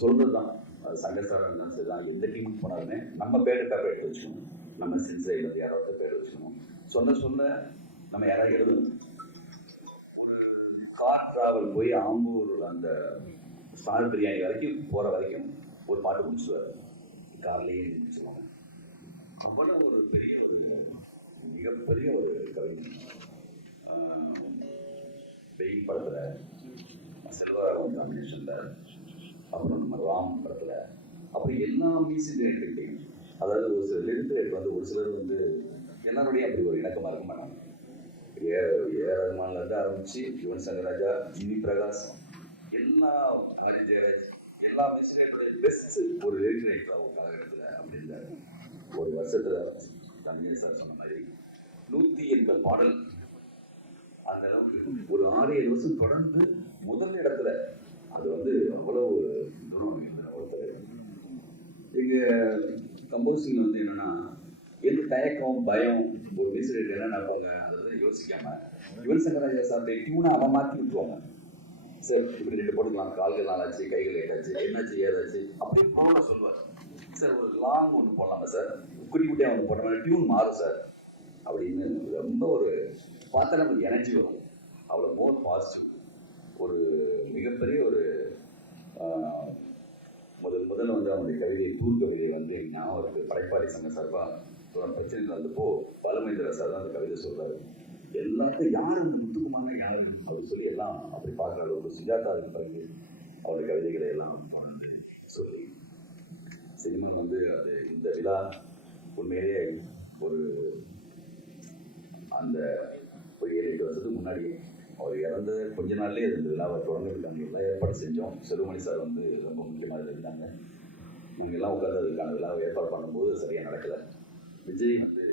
சொல்றது தான் அது சங்கசாரம் இருந்தாலும் சரி தான், எந்த டீமுக்கு போனாலுமே நம்ம பேரை பேப்பர் எடுத்து வச்சுக்கணும், நம்ம சின்சையில் யாராவது பேர் வச்சுக்கணும், சொல்ல நம்ம யாராவது எழுதணும். ஒரு கார் டிராவல் போய் ஆம்பூர் அந்த ஸ்டார் பிரியாணி வரைக்கும் போகிற வரைக்கும் ஒரு பாட்டு முடிச்சுடுவார், கார்லேயே சொல்லுவாங்க. அவ்வளோ ஒரு பெரிய ஒரு மிகப்பெரிய ஒரு கவிதை. வெயில் படத்தில், செல்வராகவன் காம்பினேஷனில், அப்புறம் நம்ம ராம் படத்தில், அப்புறம் எல்லா மியூசிக் எடுத்துக்கிட்டீங்க. அதாவது ஒரு சில லிரிக் வந்து ஒரு சிலர் வந்து எல்லாருடையும் அப்படி ஒரு இணக்கமாக இருக்க மாட்டாங்க. ஏ ரகுமான்லேருந்து ஆரம்பித்து யுவன் சங்கர் ராஜா, ஜிவி பிரகாஷ், எல்லா ஹரி ஜெயராஜ், எல்லா மியூசிக் பெஸ்ட் ஒரு லிரிக் ரைட்டராக ஒரு காலகட்டத்தில் அப்படின்றாரு. ஒரு வருஷத்தில் தமிழ் சார் சொன்ன மாதிரி 180 பாடல், அந்த அளவுக்கு ஒரு 6-7 வருஷம் தொடர்ந்து முதல் இடத்துல. அது வந்து அவ்வளவு தூரம் ஒருத்தர். எங்கள் கம்போசிங்கில் வந்து என்னென்னா எந்த தயக்கம் பயம் ஒரு மியூசிக் என்ன நடப்பாங்க அதை யோசிக்காம யுவன் சங்கர் ராஜா சார் டியூனை அவன் மாற்றி விட்டுருவாங்க. சார் இப்படி 2 போட்டுக்கலாம், கால்கள் நாளாச்சு, கைகள் ஏதாச்சு, என்னாச்சு ஏதாச்சு அப்படி போன சொல்லுவார். சார் ஒரு லாங் ஒன்று போடலாமா சார், குட்டி குட்டியாக ஒன்று போட்டோம்னா டியூன் மாறும் சார் அப்படின்னு ரொம்ப ஒரு பார்த்தா நமக்கு எனர்ஜி வரும். அவ்வளோ மோர் பாசிட்டிவ். ஒரு மிகப்பெரிய ஒரு முதல்ல வந்து அவனுடைய கவிதை தூர் கவிதை வந்து நான் ஒரு படைப்பாளி சங்க சார்பாக பிரச்சனைகள் வந்தப்போ பாலமேந்திர சார் தான் அந்த கவிதை சொல்கிறாரு. எல்லாத்தையும் யார் அந்த முத்துக்குமாரனா யார் அப்படின்னு சொல்லி எல்லாம் அப்படி பார்க்குறாரு. ஒரு சுஜாதாவுக்கு பிறகு அவருடைய கவிதைகளை எல்லாம் வந்து சொல்லி சினிமா வந்து அது இந்த விழா உண்மையிலேயே ஒரு அந்த ஒரு 7-8 வருஷத்துக்கு முன்னாடி அவர் இறந்த கொஞ்ச நாள்லேயே இந்த விழாவை தொடங்குறதுக்கான எல்லா ஏற்பாடு செஞ்சோம். செல்வமணி சார் வந்து ரொம்ப முக்கியமாக இருந்தாங்க. நாங்கள் எல்லாம் உட்காந்து அதுக்கான விழாவை ஏற்பாடு பண்ணும்போது சரியாக நடக்கலை. விஜய் வந்து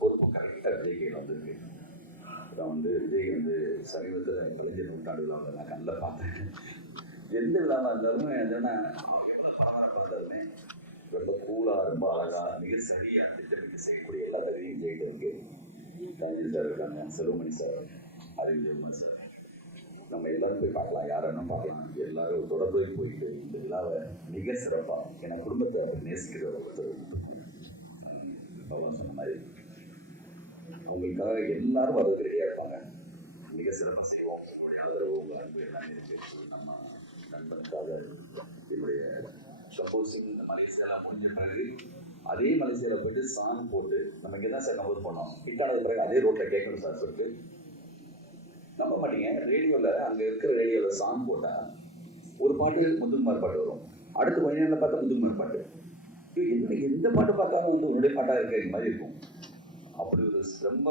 பொறுப்பு கரெக்டாக விஜய் கையில் வந்திருக்கு. அதான் வந்து விஜய் வந்து சமீபத்தில் கலைஞர் நூற்றாண்டு விழாவில் நான் கண்ணில் பார்த்தேன். எந்த விழாவாக இருந்தாலுமே என்னென்னா எவ்வளோ பரபரப்பாக இருந்தாலுமே ரொம்ப கூலாக, ரொம்ப அழகாக, மிக சரியாக திட்டமிட்டு செய்யக்கூடிய எல்லா தகுதியும் விஜய்கிட்ட இருக்கு. கலைஞர் சார் இருக்காங்க, செல்வமணி சார், அறிவியல் சார், நம்ம எல்லாரும் போய் பார்க்கலாம், யாரும் பார்க்கலாம். எல்லாரும் தொடர்பு போயிட்டு இந்த விழாவை மிக சிறப்பாக ஏன்னா குடும்பத்தை நேசிக்கிற ஒருத்தர் பகவான் சொன்ன மாதிரி அவங்களுக்காக எல்லாரும் வரதுக்கு ரெடியாக இருப்பாங்க. மிக சிறப்பாக செய்வோம். உங்களுடைய ஆதரவு, உங்கள் அன்பு எல்லாமே இருக்கு. நம்ம நண்பனுக்காக என்னுடைய கம்போசிங் இந்த மலேசியாலாம் முடிஞ்ச பிறகு அதே மலேசியாவில் போயிட்டு சாங் போட்டு நம்ம இங்கே தான் சார் கம்போஸ் பண்ணோம். ஹிட்டானது பிறகு அதே ரோட்டில் கேட்கணும் சார் சொல்லிட்டு நம்ப மாட்டீங்க. ரேடியோவில் அங்கே இருக்கிற ரேடியோவில் சாங் போட்டால் ஒரு பாட்டு முத்துக்குமார் பாட்டு வரும், அடுத்த கொஞ்ச நேரத்தில் பார்த்தா முத்துக்குமார் பாட்டு. எனக்கு எந்த பாட்டு பார்த்தாலும் வந்து உன்னுடைய பாட்டாக இருக்கிற மாதிரி இருக்கும். அப்படி ஒரு ரொம்ப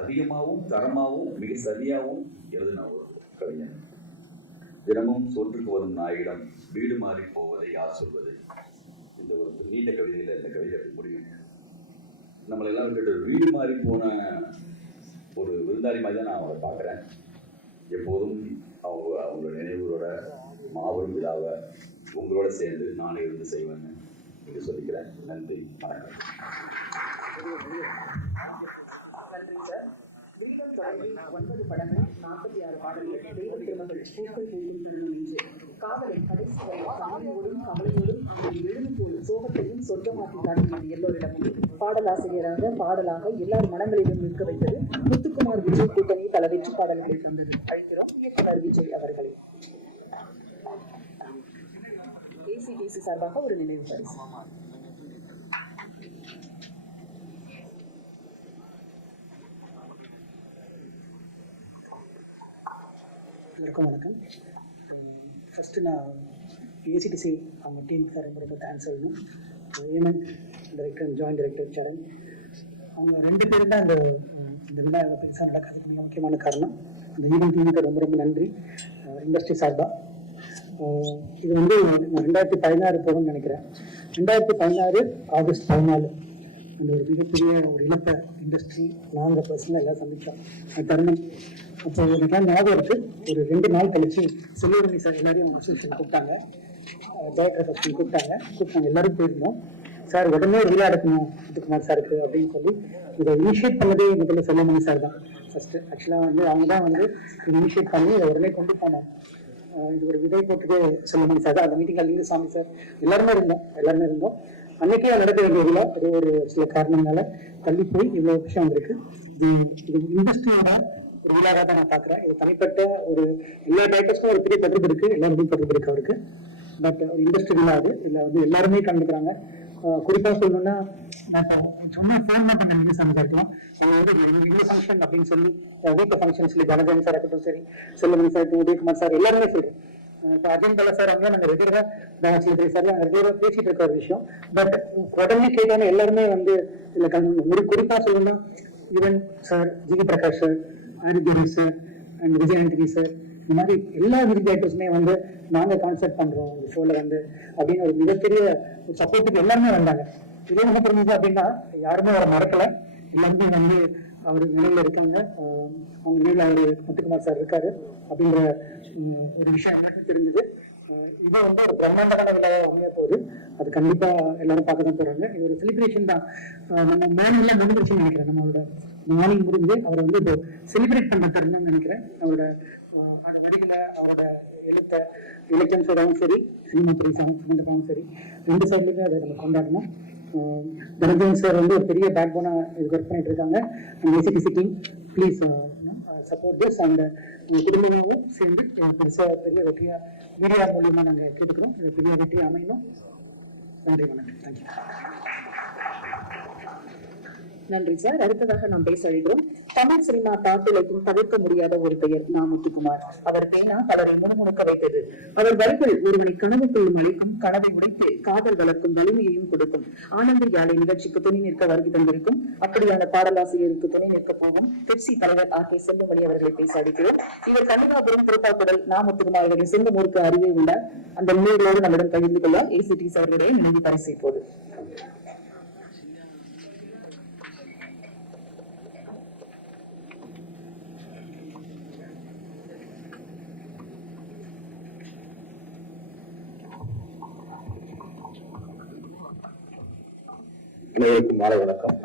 அதிகமாகவும் தரமாகவும் மிக சரியாகவும் எழுதின ஒரு கவிஞன். தினமும் சோற்றுக்கு வரும் நாயிடம் வீடு மாறி போவதை யார் சொல்வது, இந்த ஒரு நீண்ட கவிதையில் இந்த கவிதை அப்படி முடியும். நம்மளெல்லாம் விட்டுட்டு வீடு மாறி போன ஒரு விருந்தாளி மாதிரி தான் நான் அவங்களை பார்க்குறேன். எப்போதும் அவங்களோட நினைவுகளோட மாபெரும் விழாவை உங்களோட சேர்ந்து நானே இருந்து செய்வேன்னு இங்கே சொல்லிக்கிறேன். நன்றி, வணக்கம். நன்றி சார். வீரம் தொடங்கி 9 படங்கள், 46 பாடல்கள், தெய்வ திருமகள், பூக்கள் பூக்கும் திருமணம் என்று காதலை கடைசி வரை கவலையோடும் கவலையோடும் அங்கே எழுது போல் சோகத்தையும் சொர்க்கமாக்கி காட்டியது எல்லோரிடமும். பாடலாசிரியராக பாடலாக எல்லார் மனங்களிலும் நிற்க வைத்தது முத்துக்குமார் விஜய் கூட்டணி பல வெற்றி பாடல்களை தந்தது. அழைக்கிறோம் இயக்குனர் விஜய் அவர்களை. ஏசிடிசி சார்பாக ஒரு நினைவு பரிசு. எல்லாருக்கும் வணக்கம். ஃபஸ்ட்டு நான் ஏசிடிசி அவங்க டீமுக்கு ரொம்ப ரொம்ப தேங்க்ஸ் சொல்லணும். ஏமன் டைரக்டர், ஜாயின்ட் டைரக்டர் சரண், அவங்க 2 பேரும் தான் இந்த விழா பெருசாக நடக்கிறதுக்கு மிக முக்கியமான காரணம். இந்த ஈவெண்ட் டீமுக்கு ரொம்ப ரொம்ப நன்றி இண்டஸ்ட்ரி சார்பாக. இது வந்து 2016 போகும்னு நினைக்கிறேன். 2016 ஆகஸ்ட் 14 அந்த ஒரு மிகப்பெரிய ஒரு இழப்பை இண்டஸ்ட்ரி நாங்கள் பர்சனலாக எல்லாம் சந்தித்தோம். அது தருணம் அப்போ எனக்குலாம் ஞாபகம் இருக்குது. ஒரு 2 நாள் கழிச்சு செல்வரணி சார் எல்லாரையும் அசோசியேஷன் கூப்பிட்டாங்க, டைரக்டர் அசோசியேஷன் கூப்பிட்டாங்க எல்லாரும் போயிருந்தோம். சார் உடனே விழா எடுக்கணும் முத்துக்குமார் சாருக்கு அப்படின்னு சொல்லி இதை இனிஷியேட் பண்ணதே முதல்ல செல்வமணி சார் தான் ஃபர்ஸ்ட். ஆக்சுவலாக வந்து அவங்க தான் வந்து இதை இனிஷியேட் பண்ணி இதை உடனே கொண்டு போனோம். இது ஒரு விதை போட்டுட்டு செல்வமணி சார் தான். அந்த மீட்டிங்கில் லிங்குசாமி சார் எல்லாருமே இருந்தோம். அன்னைக்கே நடக்க வேண்டிய விழா அது ஒரு சில காரணங்களால தள்ளி போய் இவ்வளோ விஷயம் வந்திருக்கு. இது இண்டஸ்ட்ரியோட ஒரு விழாவாக தான் நான் பார்க்குறேன். இது தனிப்பட்ட ஒரு எல்லா டேரக்டர்ஸ்க்கும் ஒரு பெரிய தொடர்பு இருக்குது, எல்லாருக்கும் தொடர்பு இருக்கு அவருக்கு. பட் ஒரு இண்டஸ்ட்ரி விழா அது. இதில் வந்து எல்லாருமே கலந்துக்கிறாங்க. குறிப்பாக சொல்லணும்னா நான் சொன்னா ஃபோன் தான் பண்ண லிங்குசாமி சார் இருக்கலாம். அவங்க வந்து இந்த ஃபங்க்ஷன் அப்படின்னு சொல்லி வீட்டு ஃபங்க்ஷன் சொல்லி கணேசன் சார் இருக்கட்டும், சரி செல்வமணி சார், உதயகுமார் சார் எல்லாருமே சொல்றேன். இப்போ அஜயன் கலா சார் வந்து நாங்கள் ரெகுலராக சார் ரெகுலராக பேசிட்டு இருக்க ஒரு விஷயம். பட் உடனே கேட்டாலும் எல்லாருமே வந்து இதில் கலந்து. ஒரு குறிப்பாக சொல்லணும்னா even sir, GV Prakash sir, Adithyan sir and Vijay Antony sir, இந்த மாதிரி எல்லா விருது ஆக்டர்ஸுமே வந்து நாங்கள் கான்செப்ட் பண்ணுறோம் இந்த ஷோவில் வந்து அப்படின்னு ஒரு மிகப்பெரிய சப்போர்ட்டுக்கு எல்லாருமே வந்தாங்க. இதே என்ன புரிஞ்சுது அப்படின்னா யாருமே அவரை மறக்கலை. எல்லாருமே வந்து அவர் நிலையில் இருக்காங்க. அவங்க நிலையில் அவர் முத்துக்குமார் சார் இருக்காரு அப்படின்ற ஒரு விஷயம் எனக்கு தெரிஞ்சது. இது வந்து ஒரு பிரம்மாண்டமான விழாவாக அமைய போகுது. அது கண்டிப்பா எல்லாரும் பார்க்க தான் போறாங்க. இது ஒரு செலிப்ரேஷன் தான். நம்ம மார்னிங்ல முடிஞ்சிருச்சுன்னு நினைக்கிறேன். நம்மளோட மார்னிங் முடிஞ்சு அவரை வந்து இப்போ செலிப்ரேட் பண்ண தரணும்னு நினைக்கிறேன். அவரோட அந்த வரிகளை, அவரோட இலக்கியம் சைடாகவும் சரி, சினிமா துறை சம்பந்தமாகவும் சரி, 2 சைட்லயுமே அதை நம்ம கொண்டாடணும். தனஞ்சயன் சார் வந்து ஒரு பெரிய பேக் போனா இது ஒர்க் பண்ணிட்டு இருக்காங்க. And ACDC team please support this. And குடும்பமும் சேர்ந்து பெரிய வெற்றியா மீடியா மூலியமா நாங்கள் கேட்டுக்கிறோம். பெரிய வெற்றி அமையணும். நன்றி, வணக்கம். தேங்க்யூ. நன்றி சார். அடுத்ததாக நாம் பேச அழைக்கிறோம். தமிழ் சினிமா பாட்டுலைக்கும் தவிர்க்க முடியாத ஒரு பெயர் நா. முத்துக்குமார். அவர் பேனா பலரை முணுமுணுக்க வைத்தது. அவர் வரிகள் ஒருவனை கனவுக்குள்ளும் அளிக்கும், கனவை உடைத்து காதல் வளர்க்கும் வலிமையையும் கொடுக்கும். ஆனந்த யாழை நிகழ்ச்சிக்கு துணை நிற்க வருகை தந்திருக்கும் அப்படியான பாடலாசிரியருக்கு துணை நிற்க போகும் பெப்சி தலைவர் ஆர்.கே. செல்வமணி அவர்களை பேச அழைக்கிறோம். இவர் கன்னிகாபுரம் திருப்பாக்குடல் நா. முத்துக்குமார் அவர்களின் சொந்த ஊருக்கு அருகே உள்ள அந்த நினைவுகளோடு நம்மிடம் பகிர்ந்து கொள்ள ஏசிடி அவர்களுடைய நினைவு பரிசை போது. அனைவருக்கும் மாலை வணக்கம்.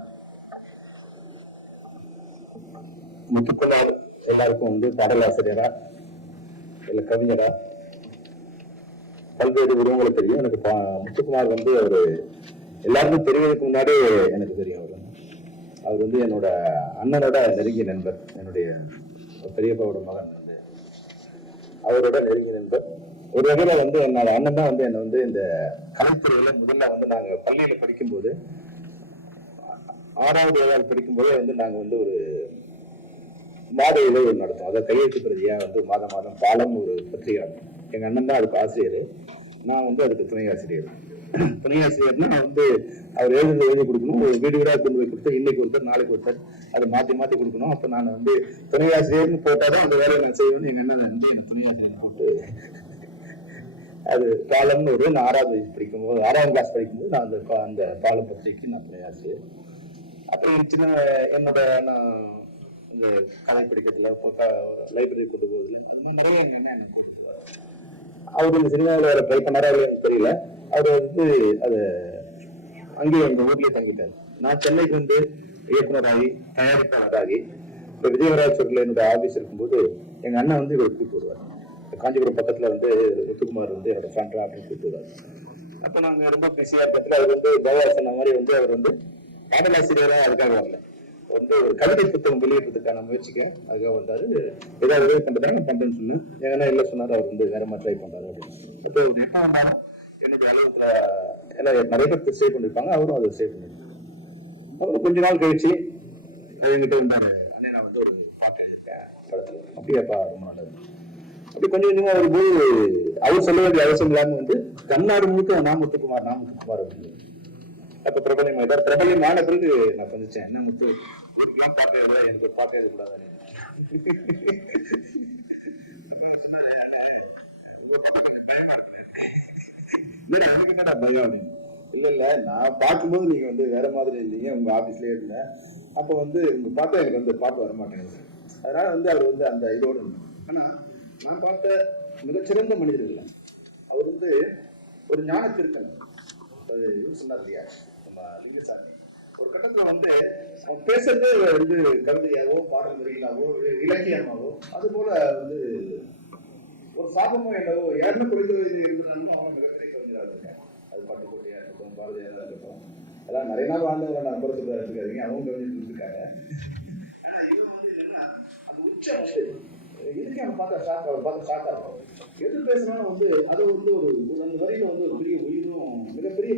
முத்துக்குமார் எல்லாருக்கும் வந்து பாடலாசிரியரா இல்ல கவிஞரா பல்வேறு உருவங்களை தெரியும். எனக்கு முத்துக்குமார் வந்து அவரு எல்லாருக்கும் தெரிவதற்கு முன்னாடி எனக்கு தெரியும். அவர் வந்து என்னோட அண்ணனோட நெருங்கிய நண்பர். என்னுடைய பெரியப்பாவோட மகன் வந்து அவரோட நெருங்கிய நண்பர். ஒரு வகையில வந்து என்னோட அண்ணன் தான் வந்து என்னை வந்து இந்த கலைத்துறையில முதல்ல வந்து நாங்க பள்ளியில படிக்கும்போது 6வது 7வது படிக்கும்போதே வந்து நாங்க வந்து ஒரு மாத இதழ் நடத்தோம். அதை கையெழுத்து பிரதியா வந்து மாதம் பாலம் ஒரு பத்திரிகை. எங்க அண்ணன் தான் அதுக்கு ஆசிரியர், நான் வந்து அதுக்கு துணை ஆசிரியர். துணை ஆசிரியர்னா வந்து அவர் எழுதி கொடுக்கணும். ஒரு வீடு வீடா கொண்டு போய் கொடுத்தா இன்னைக்கு ஒருத்தர் நாளைக்கு ஒருத்தர் அதை மாத்தி கொடுக்கணும். அப்ப நான் வந்து துணை ஆசிரியர்னு போட்டாதான் அந்த வேலையை நான் செய்வேன்னு எங்க அண்ணன் வந்து எங்க துணை ஆசிரியர் போட்டு அது பாலம்னு ஒரு 6வது படிக்கும்போது 6ஆம் கிளாஸ் படிக்கும்போது நான் அந்த பாலம் பத்திரிகைக்கு நான் துணை ஆசிரியர். அப்புறம் சின்ன என்னோட நான் இந்த கதை படிக்கிறதுல லைப்ரரி கொண்டு போகுது நிறைய எங்க அண்ணன் கூப்பிட்டு அவர் இந்த சினிமாவில் வர ட்ரை பண்ணாரா எனக்கு தெரியல. அவர் வந்து அது அங்கேயே எங்க ஊர்லயே தங்கிட்டாரு. நான் சென்னைக்கு வந்து இயக்குனராகி தயாரிப்பாளராகி இப்போ விஜயராஜூர்ல என்னோட ஆபீஸ் இருக்கும்போது எங்க அண்ணன் வந்து இவர் கூப்பிட்டு வருவார். காஞ்சிபுரம் பக்கத்துல வந்து முத்துக்குமார் வந்து என்னோட ஃப்ரெண்டா அப்படின்னு கூப்பிட்டு வருவார். அப்போ நாங்க ரொம்ப பிஸியா இருக்கிறதுல அவர் வந்து பகவா சொன்ன மாதிரி வந்து அவர் வந்து பாடலாசிரியரா அதுக்காக வரல, வந்து ஒரு கவிதை புத்தகம் வெளியிடுறதுக்கான முயற்சிக்கு அதுக்காக வந்தாரு. ஏதாவது உதவி பண்றதா பண்றேன்னு சொன்னு ஏன்னா இல்ல சொன்னாரு. அவர் வந்து வேற மாதிரி ட்ரை பண்றாரு அப்படின்னு. எப்போ வந்தாலும் என்னுடைய அலுவலகத்துல ஏன்னா நிறைய பேர் சேவ் பண்ணிருப்பாங்க, அவரும் அதை சேவ் பண்ணிருப்பாங்க. அப்புறம் கொஞ்ச நாள் கழிச்சு என்கிட்ட இருந்தாரு, அண்ணே நான் வந்து ஒரு பாட்டு எழுதிட்டேன் படத்துல. அப்படியாப்பா, ரொம்ப நல்லது. அப்படி கொஞ்சம் கொஞ்சமா வரும்போது அவர் சொல்ல வேண்டிய அவசியம் இல்லாம வந்து கண்ணாடு முழுக்க நான் முத்துக்குமார் அப்படின்னு அப்ப பிரபலமான பிறகு நான் சந்திச்சேன். என்ன முத்து ஊருக்குலாம் பாட்டு எழுத, எனக்கு ஒரு பாட்டு எழுதக்கூடாது. சொன்னாரு, உங்க பாட்டு கொஞ்சம் பயமா இருக்கு. இல்ல அதுக்கு என்னடா பயம்? இல்ல நான் பார்க்கும்போது நீங்க வந்து வேற மாதிரி இருந்தீங்க, உங்க ஆபீஸ்லயே இருந்தேன். அப்ப வந்து உங்க பாட்டு எனக்கு வந்து பாட்டு வர மாட்டேங்குது. அதனால வந்து அவர் வந்து அந்த இதோடு இருந்தார். ஆனா நான் பார்த்த மிகச்சிறந்த மனிதர் இல்லை. அவர் வந்து ஒரு ஞான திருத்தன். சொன்னார் இல்லையா நம்ம லிங்கசாமி, ஒரு கட்டத்துல வந்து அவன் பேசுறது வந்து கவிதையாவோ பாடல் முறையிலாவோ இலக்கியமாவோ அது போல வந்து ஒரு சாபமோ என்னவோ யாருன்னு குறித்து இருந்தாலும் அவன் மிகப்பெரிய கவிஞராக இருக்காங்க. அது பட்டுக்கோட்டையா இருக்கட்டும், பாரதியாரா இருக்கட்டும், அதெல்லாம் நிறைய நாள் வாழ்ந்தவங்க நான் பொறுத்து இருக்காதீங்க, அவங்க கவிஞர் இருக்காங்க. ஆனா இவன் வந்து என்னன்னா அந்த உச்சம் வந்து இதுக்கு அவன் பார்த்தா ஷாக், அவர் பார்த்தா ஷாக்கா இருக்கும். எது பேசினாலும் வந்து அது வந்து ஒரு அந்த வரியில வந்து ஒரு பெரிய உயிரும் மிகப்பெரிய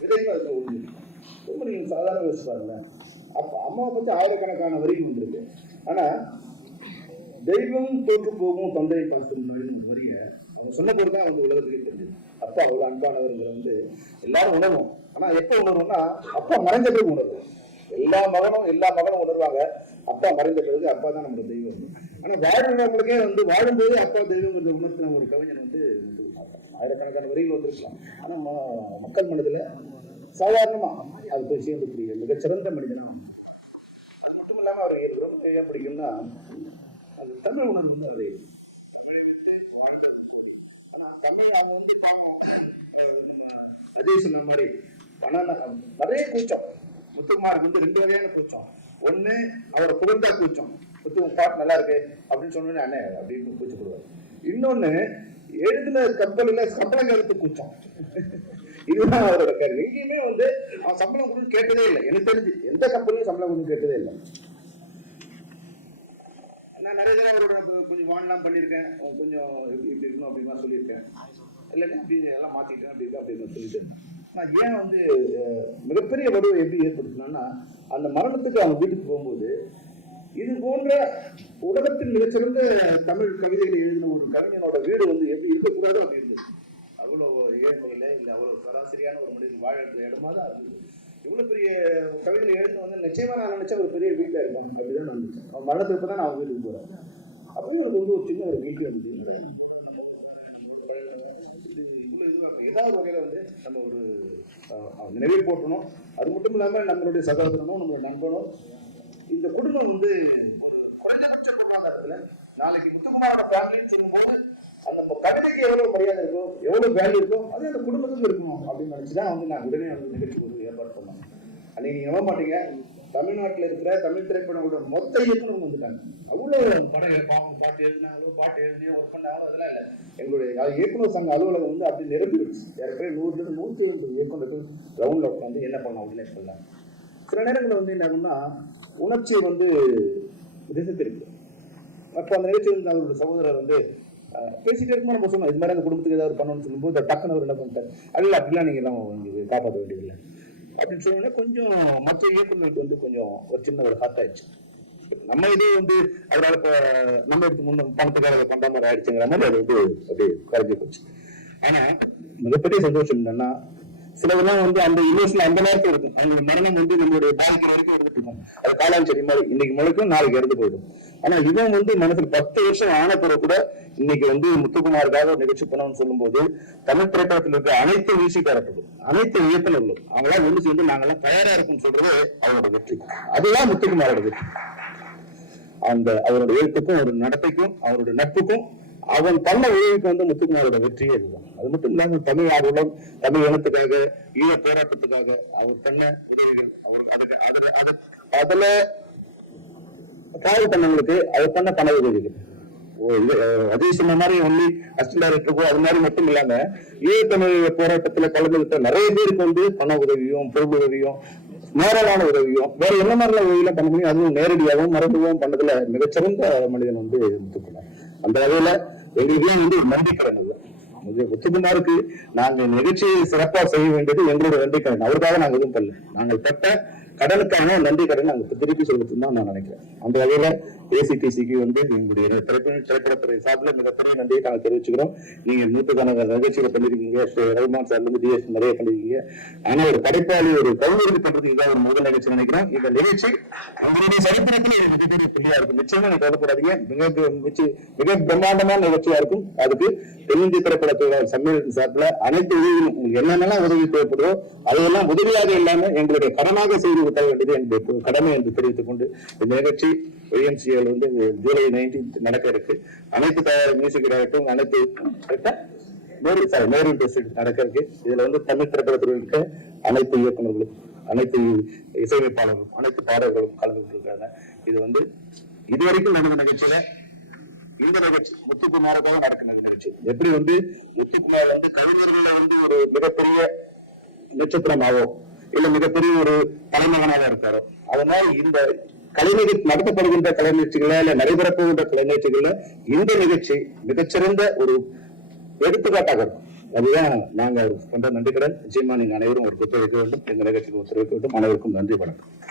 விதைகளும் அதுல ஒழிஞ்சிருக்கும். ரொம்ப நீங்க சாதாரண யோசிச்சு பாருங்க. அப்ப அம்மாவை பத்தி ஆயிரக்கணக்கான வரிகள் வந்திருக்கு. ஆனா தெய்வம் தோற்று போகும் தந்தையை பார்த்து முன்னாடி ஒரு வரிய அவங்க சொன்ன பொறுத்தான் வந்து உலகத்துக்கே தெரிஞ்சது. அப்பா அவ்வளவு அன்பானவர்களை வந்து எல்லாரும் உணர்வோம். ஆனா எப்ப உணர்வோம்னா அப்பா மறைஞ்ச பிறகு உணர்வோம். எல்லா மகனும் உணர்வாங்க. அப்பா மறைந்த பிறகு அப்பா தான் நம்மளோட தெய்வம். ஆனா வாழ்றவங்களுக்கே வந்து வாழும்போது அப்பா தெய்வம் உணர்த்தின ஒரு கவிஞன் வந்து ஆயிரக்கணக்கான வரிகள் வந்திருக்கலாம். ஆனா மக்கள் மனதுல சாதாரணமா அது போய் சேர்ந்துக்கூடிய மிகச்சிறந்த மனிதனா. அது மட்டும் இல்லாம அவர் ரொம்ப ஏன் பிடிக்கும்னா அது தமிழ் உணர்வு. அது தமிழை விட்டு வாழ்ந்தது கூடி. ஆனா தமிழ் அவங்க வந்து நம்ம அஜய் சொன்ன மாதிரி பணம் நிறைய கூச்சம். முத்துக்குமாருக்கு வந்து 2 வகையான கூச்சம். ஒண்ணு அவரை புகழ்ந்தா கூச்சம், முத்து பாட்டு நல்லா இருக்கு அப்படின்னு சொன்னோன்னே அண்ணே அப்படின்னு கூச்சப்படுவார். இன்னொன்னு எழுதின கப்பலில் சம்பளம் கருத்து கூச்சம். இதுதான் அவரோட கருத்து. எங்கேயுமே வந்து அவன் சம்பளம் கொடுத்து கேட்டதே இல்லை. எனக்கு தெரிஞ்சு எந்த கப்பலையும் சம்பளம் கொடுத்து கேட்டதே இல்லை. நான் நிறைய தடவை அவரோட கொஞ்சம் வான்லாம் பண்ணியிருக்கேன். கொஞ்சம் இப்படி இருக்கணும் அப்படின்னா சொல்லியிருக்கேன். இல்லைன்னா அப்படி எல்லாம் மாத்திட்டேன் அப்படி இருக்கா அப்படின்னு சொல்லிட்டு இருந்தேன். நான் ஏன் வந்து மிகப்பெரிய வடுவை எப்படி ஏற்படுத்தினா, அந்த மரணத்துக்கு அவங்க வீட்டுக்கு போகும்போது இது போன்ற உலகத்தில் மிகச்சிறந்த தமிழ் கவிதைகளை எழுதின ஒரு கவிஞனோட வீடு வந்து எப்படி இருக்கக்கூடாது அப்படி இருந்தது. அவ்வளவு ஏழ்மையில இல்லை அவ்வளவு சராசரியான ஒரு மனிதன் வாழற இடமா தான் இருந்தது. இவ்வளவு பெரிய கவிதை எழுந்து வந்து நிச்சயமா நான் நினைச்ச ஒரு பெரிய வீட்டில் இருக்காங்க அப்படிதான் நான் நினைச்சேன். அவன் மரணத்துக்கு தான் நான் அவங்க வீட்டுக்கு போறேன். அப்படி எனக்கு வந்து ஒரு சின்ன ஒரு வீட்டு இருந்தது. ஏதாவது வகையில வந்து நம்ம ஒரு நினைவு போட்டணும். அது மட்டும் இல்லாம நம்மளுடைய சகோதரனும் நம்மளுடைய நண்பனும் இந்த குடும்பம் வந்து ஒரு குறைந்தபட்ச பொருளாதாரத்துல நாளைக்கு முத்துக்குமாரோட ஃபேமிலின்னு சொல்லும்போது அந்த கவிதைக்கு எவ்வளவு மரியாதை இருக்கும், எவ்வளவு வேல்யூ இருக்கும், அது அந்த குடும்பத்துக்கு இருக்கும் அப்படின்னு நினைச்சுதான் வந்து நான் உடனே வந்து நிகழ்ச்சி ஒரு ஏற்பாடு பண்ணேன். அன்னைக்கு நீங்க நம்ப மாட்டீங்க, தமிழ்நாட்டில் இருக்கிற தமிழ் திரைப்படங்களோட மொத்த இயக்குனரும் வந்துட்டாங்க. அவ்வளவு படம் பாட்டு எழுதினாங்களோ பாட்டு எழுதினோ ஒர்க் பண்ணாங்களோ அதெல்லாம் இல்லை. எங்களுடைய இயக்குனர் சங்க அலுவலகம் வந்து அப்படி நிரம்பிடுச்சு. ஏற்கனவே 100-150 இயக்குனர்கள் ரவுண்ட்ல உட்காந்து என்ன பண்ணலாம் உடனே சொல்லலாம். சில நேரங்களில் வந்து என்ன ஆகும்னா உணர்ச்சியை வந்து திசைத்திருக்கு. அப்போ அந்த நிகழ்ச்சி வந்து அவருடைய சகோதரர் வந்து பேசிட்டே இருக்கும்போது நம்ம சொன்னோம் இது மாதிரி அந்த குடும்பத்துக்கு ஏதாவது பண்ணணும்னு சொல்லும்போது டக்குன்னு அவர் என்ன பண்ணிட்டார், அல்ல அப்படிலாம் நீங்க எல்லாம் காப்பாற்ற வேண்டியதில்லை அப்படின்னு சொன்னோன்னா கொஞ்சம் மற்ற இயக்குநர்களுக்கு வந்து கொஞ்சம் ஒரு சின்ன ஒரு ஹார்ட் ஆயிடுச்சு. நம்ம இதே வந்து அதனால இப்ப நம்ம எடுத்து முன்ன பணத்துக்காக பண்ற மாதிரி ஆயிடுச்சுங்கிற மாதிரி அது வந்து அப்படியே கரைஞ்சி போச்சு. ஆனா மிகப்பெரிய சந்தோஷம் என்னன்னா சிலதெல்லாம் வந்து அந்த இமோஷனல் அந்த நேரத்தில் இருக்கும். அவங்களோட மரணம் வந்து நம்மளுடைய பாதிக்கிற வரைக்கும் எடுத்துட்டு இருக்கும். அது காலாஞ்செடி மாதிரி இன்னைக்கு முளைக்கும் நாளைக்கு இறந்து போயிடும். ஆனா இவன் வந்து மனசுல 10 வருஷம் ஆன பிறகு கூட இன்னைக்கு வந்து முத்துக்குமாருக்காக ஒரு நிகழ்ச்சி பண்ணணும்னு சொல்லும் போது தமிழ் திரைப்படத்தில் இருக்க அனைத்து மியூசிக்காரர்களும் அனைத்து இயக்குநர்களும் அவங்களாம் ஒன்று சேர்ந்து நாங்கெல்லாம் தயாரா இருக்குன்னு சொல்றது அவரோட வெற்றி. அதுதான் முத்துக்குமாரோட வெற்றி. அந்த அவருடைய எழுத்துக்கும் அவருடைய நடத்தைக்கும் அவருடைய நட்புக்கும் அவன் பண்ண உதவிக்கு வந்து முத்துக்குமாரோட வெற்றியே இதுதான். அது மட்டும் இல்லாம தமிழ் ஆர்வலம் தமிழ் இனத்துக்காக ஈழ போராட்டத்துக்காக அவர் பண்ண உதவிகள் அவருக்கு அதுல காவல் பண்ணவங்களுக்கு அவர் பண்ண பண உதவிகள் அதே சொன்ன மாதிரி ஒன்லி அசிஸ்டன்ட் டைரக்டருக்கோ அது மாதிரி மட்டும் இல்லாம ஈழத்தமிழ் போராட்டத்துல கலந்துகிட்ட நிறைய பேருக்கு வந்து பண உதவியும் பொருள் உதவியும் நேரலான உதவியும் வேற என்ன மாதிரிலாம் உதவியெல்லாம் பண்ண முடியும் அதுவும் நேரடியாகவும் மரபுகவும் பண்ணதுல மிகச்சிறந்த மனிதன் வந்து முத்துக்குமார். அந்த வகையில எங்களுக்கு வந்து நம்பிக்கடன் இல்லை. முத்துக்குமாருக்கு நாங்க நிகழ்ச்சியை சிறப்பா செய்ய வேண்டியது எங்களோட நம்பிக்கடன். அவருக்காக நாங்க எதுவும் பண்ணல. நாங்கள் பெற்ற கடனுக்கான நன்றி கடன் நாங்க திருப்பி சொல்லிட்டு தான் நான் நினைக்கிறேன். அந்த வகையில ஏசிடிசிக்கு வந்து எங்களுடைய திரைப்படத்துறை சார்பில் மிகப்பெரிய நன்றியை நாங்கள் தெரிவிச்சுக்கிறோம். நீங்க நூற்றுக்கான நிகழ்ச்சிகளை பண்ணிருக்கீங்க, ரஹ்மான் சார்ல இருந்து டிஎஸ் நிறைய பண்ணிருக்கீங்க. ஆனா ஒரு படைப்பாளி ஒரு கவிஞருக்கு பண்றது இதான் ஒரு முதல் நிகழ்ச்சி நினைக்கிறேன். இந்த நிகழ்ச்சி அவங்களுடைய சரித்திரத்தில் மிகப்பெரிய புள்ளியா இருக்கும். நிச்சயமா நீங்க கவலைப்படாதீங்க, மிக பிரம்மாண்டமான நிகழ்ச்சியா இருக்கும். அதுக்கு தென்னிந்திய திரைப்படத்துறை சம்மேளன சார்பில் அனைத்து உதவிகளும் உங்களுக்கு என்னென்னலாம் உதவி தேவைப்படுதோ அதையெல்லாம் உதவியாக இல்லாம எங்களுடைய கடனாக செய்து விட்ட வேண்டியது என்னுடைய கடமை என்று தெரிவித்துக் கொண்டு இந்த நிகழ்ச்சி YMCAல வந்து ஜூலை 19 நடக்க இருக்கு. அனைத்து மியூசிக் டைரக்டரும் அனைத்து நேரு நடக்க இருக்கு. இதுல வந்து தமிழ் திரைப்படத்தில் இருக்க அனைத்து இயக்குநர்களும் அனைத்து இசையமைப்பாளர்களும் அனைத்து பாடல்களும் கலந்து கொண்டிருக்காங்க. இது வந்து இதுவரைக்கும் நடந்த நிகழ்ச்சியில இந்த நிகழ்ச்சி முத்துக்குமாருக்காக நடக்கிற நிகழ்ச்சி. எப்படி வந்து முத்துக்குமார் வந்து கவிஞர்கள வந்து ஒரு மிகப்பெரிய நட்சத்திரமாவோ இல்ல மிகப்பெரிய ஒரு தலைமகனாக இருக்காரோ, அதனால இந்த கலை நிகழ்ச்சி நடத்தப்படுகின்ற கலை நிகழ்ச்சிகள இல்ல நடைபெறப்போகின்ற கலை நிகழ்ச்சிகள்ல இந்த நிகழ்ச்சி மிகச்சிறந்த ஒரு எடுத்துக்காட்டாக இருக்கும். அதுதான் நாங்க பண்ற நன்றி கடன். நிச்சயமா நீங்க அனைவரும் ஒரு ஒத்துழைக்க வேண்டும், இந்த நிகழ்ச்சிக்கு ஒத்துழைக்க வேண்டும். அனைவருக்கும் நன்றி, வணக்கம்.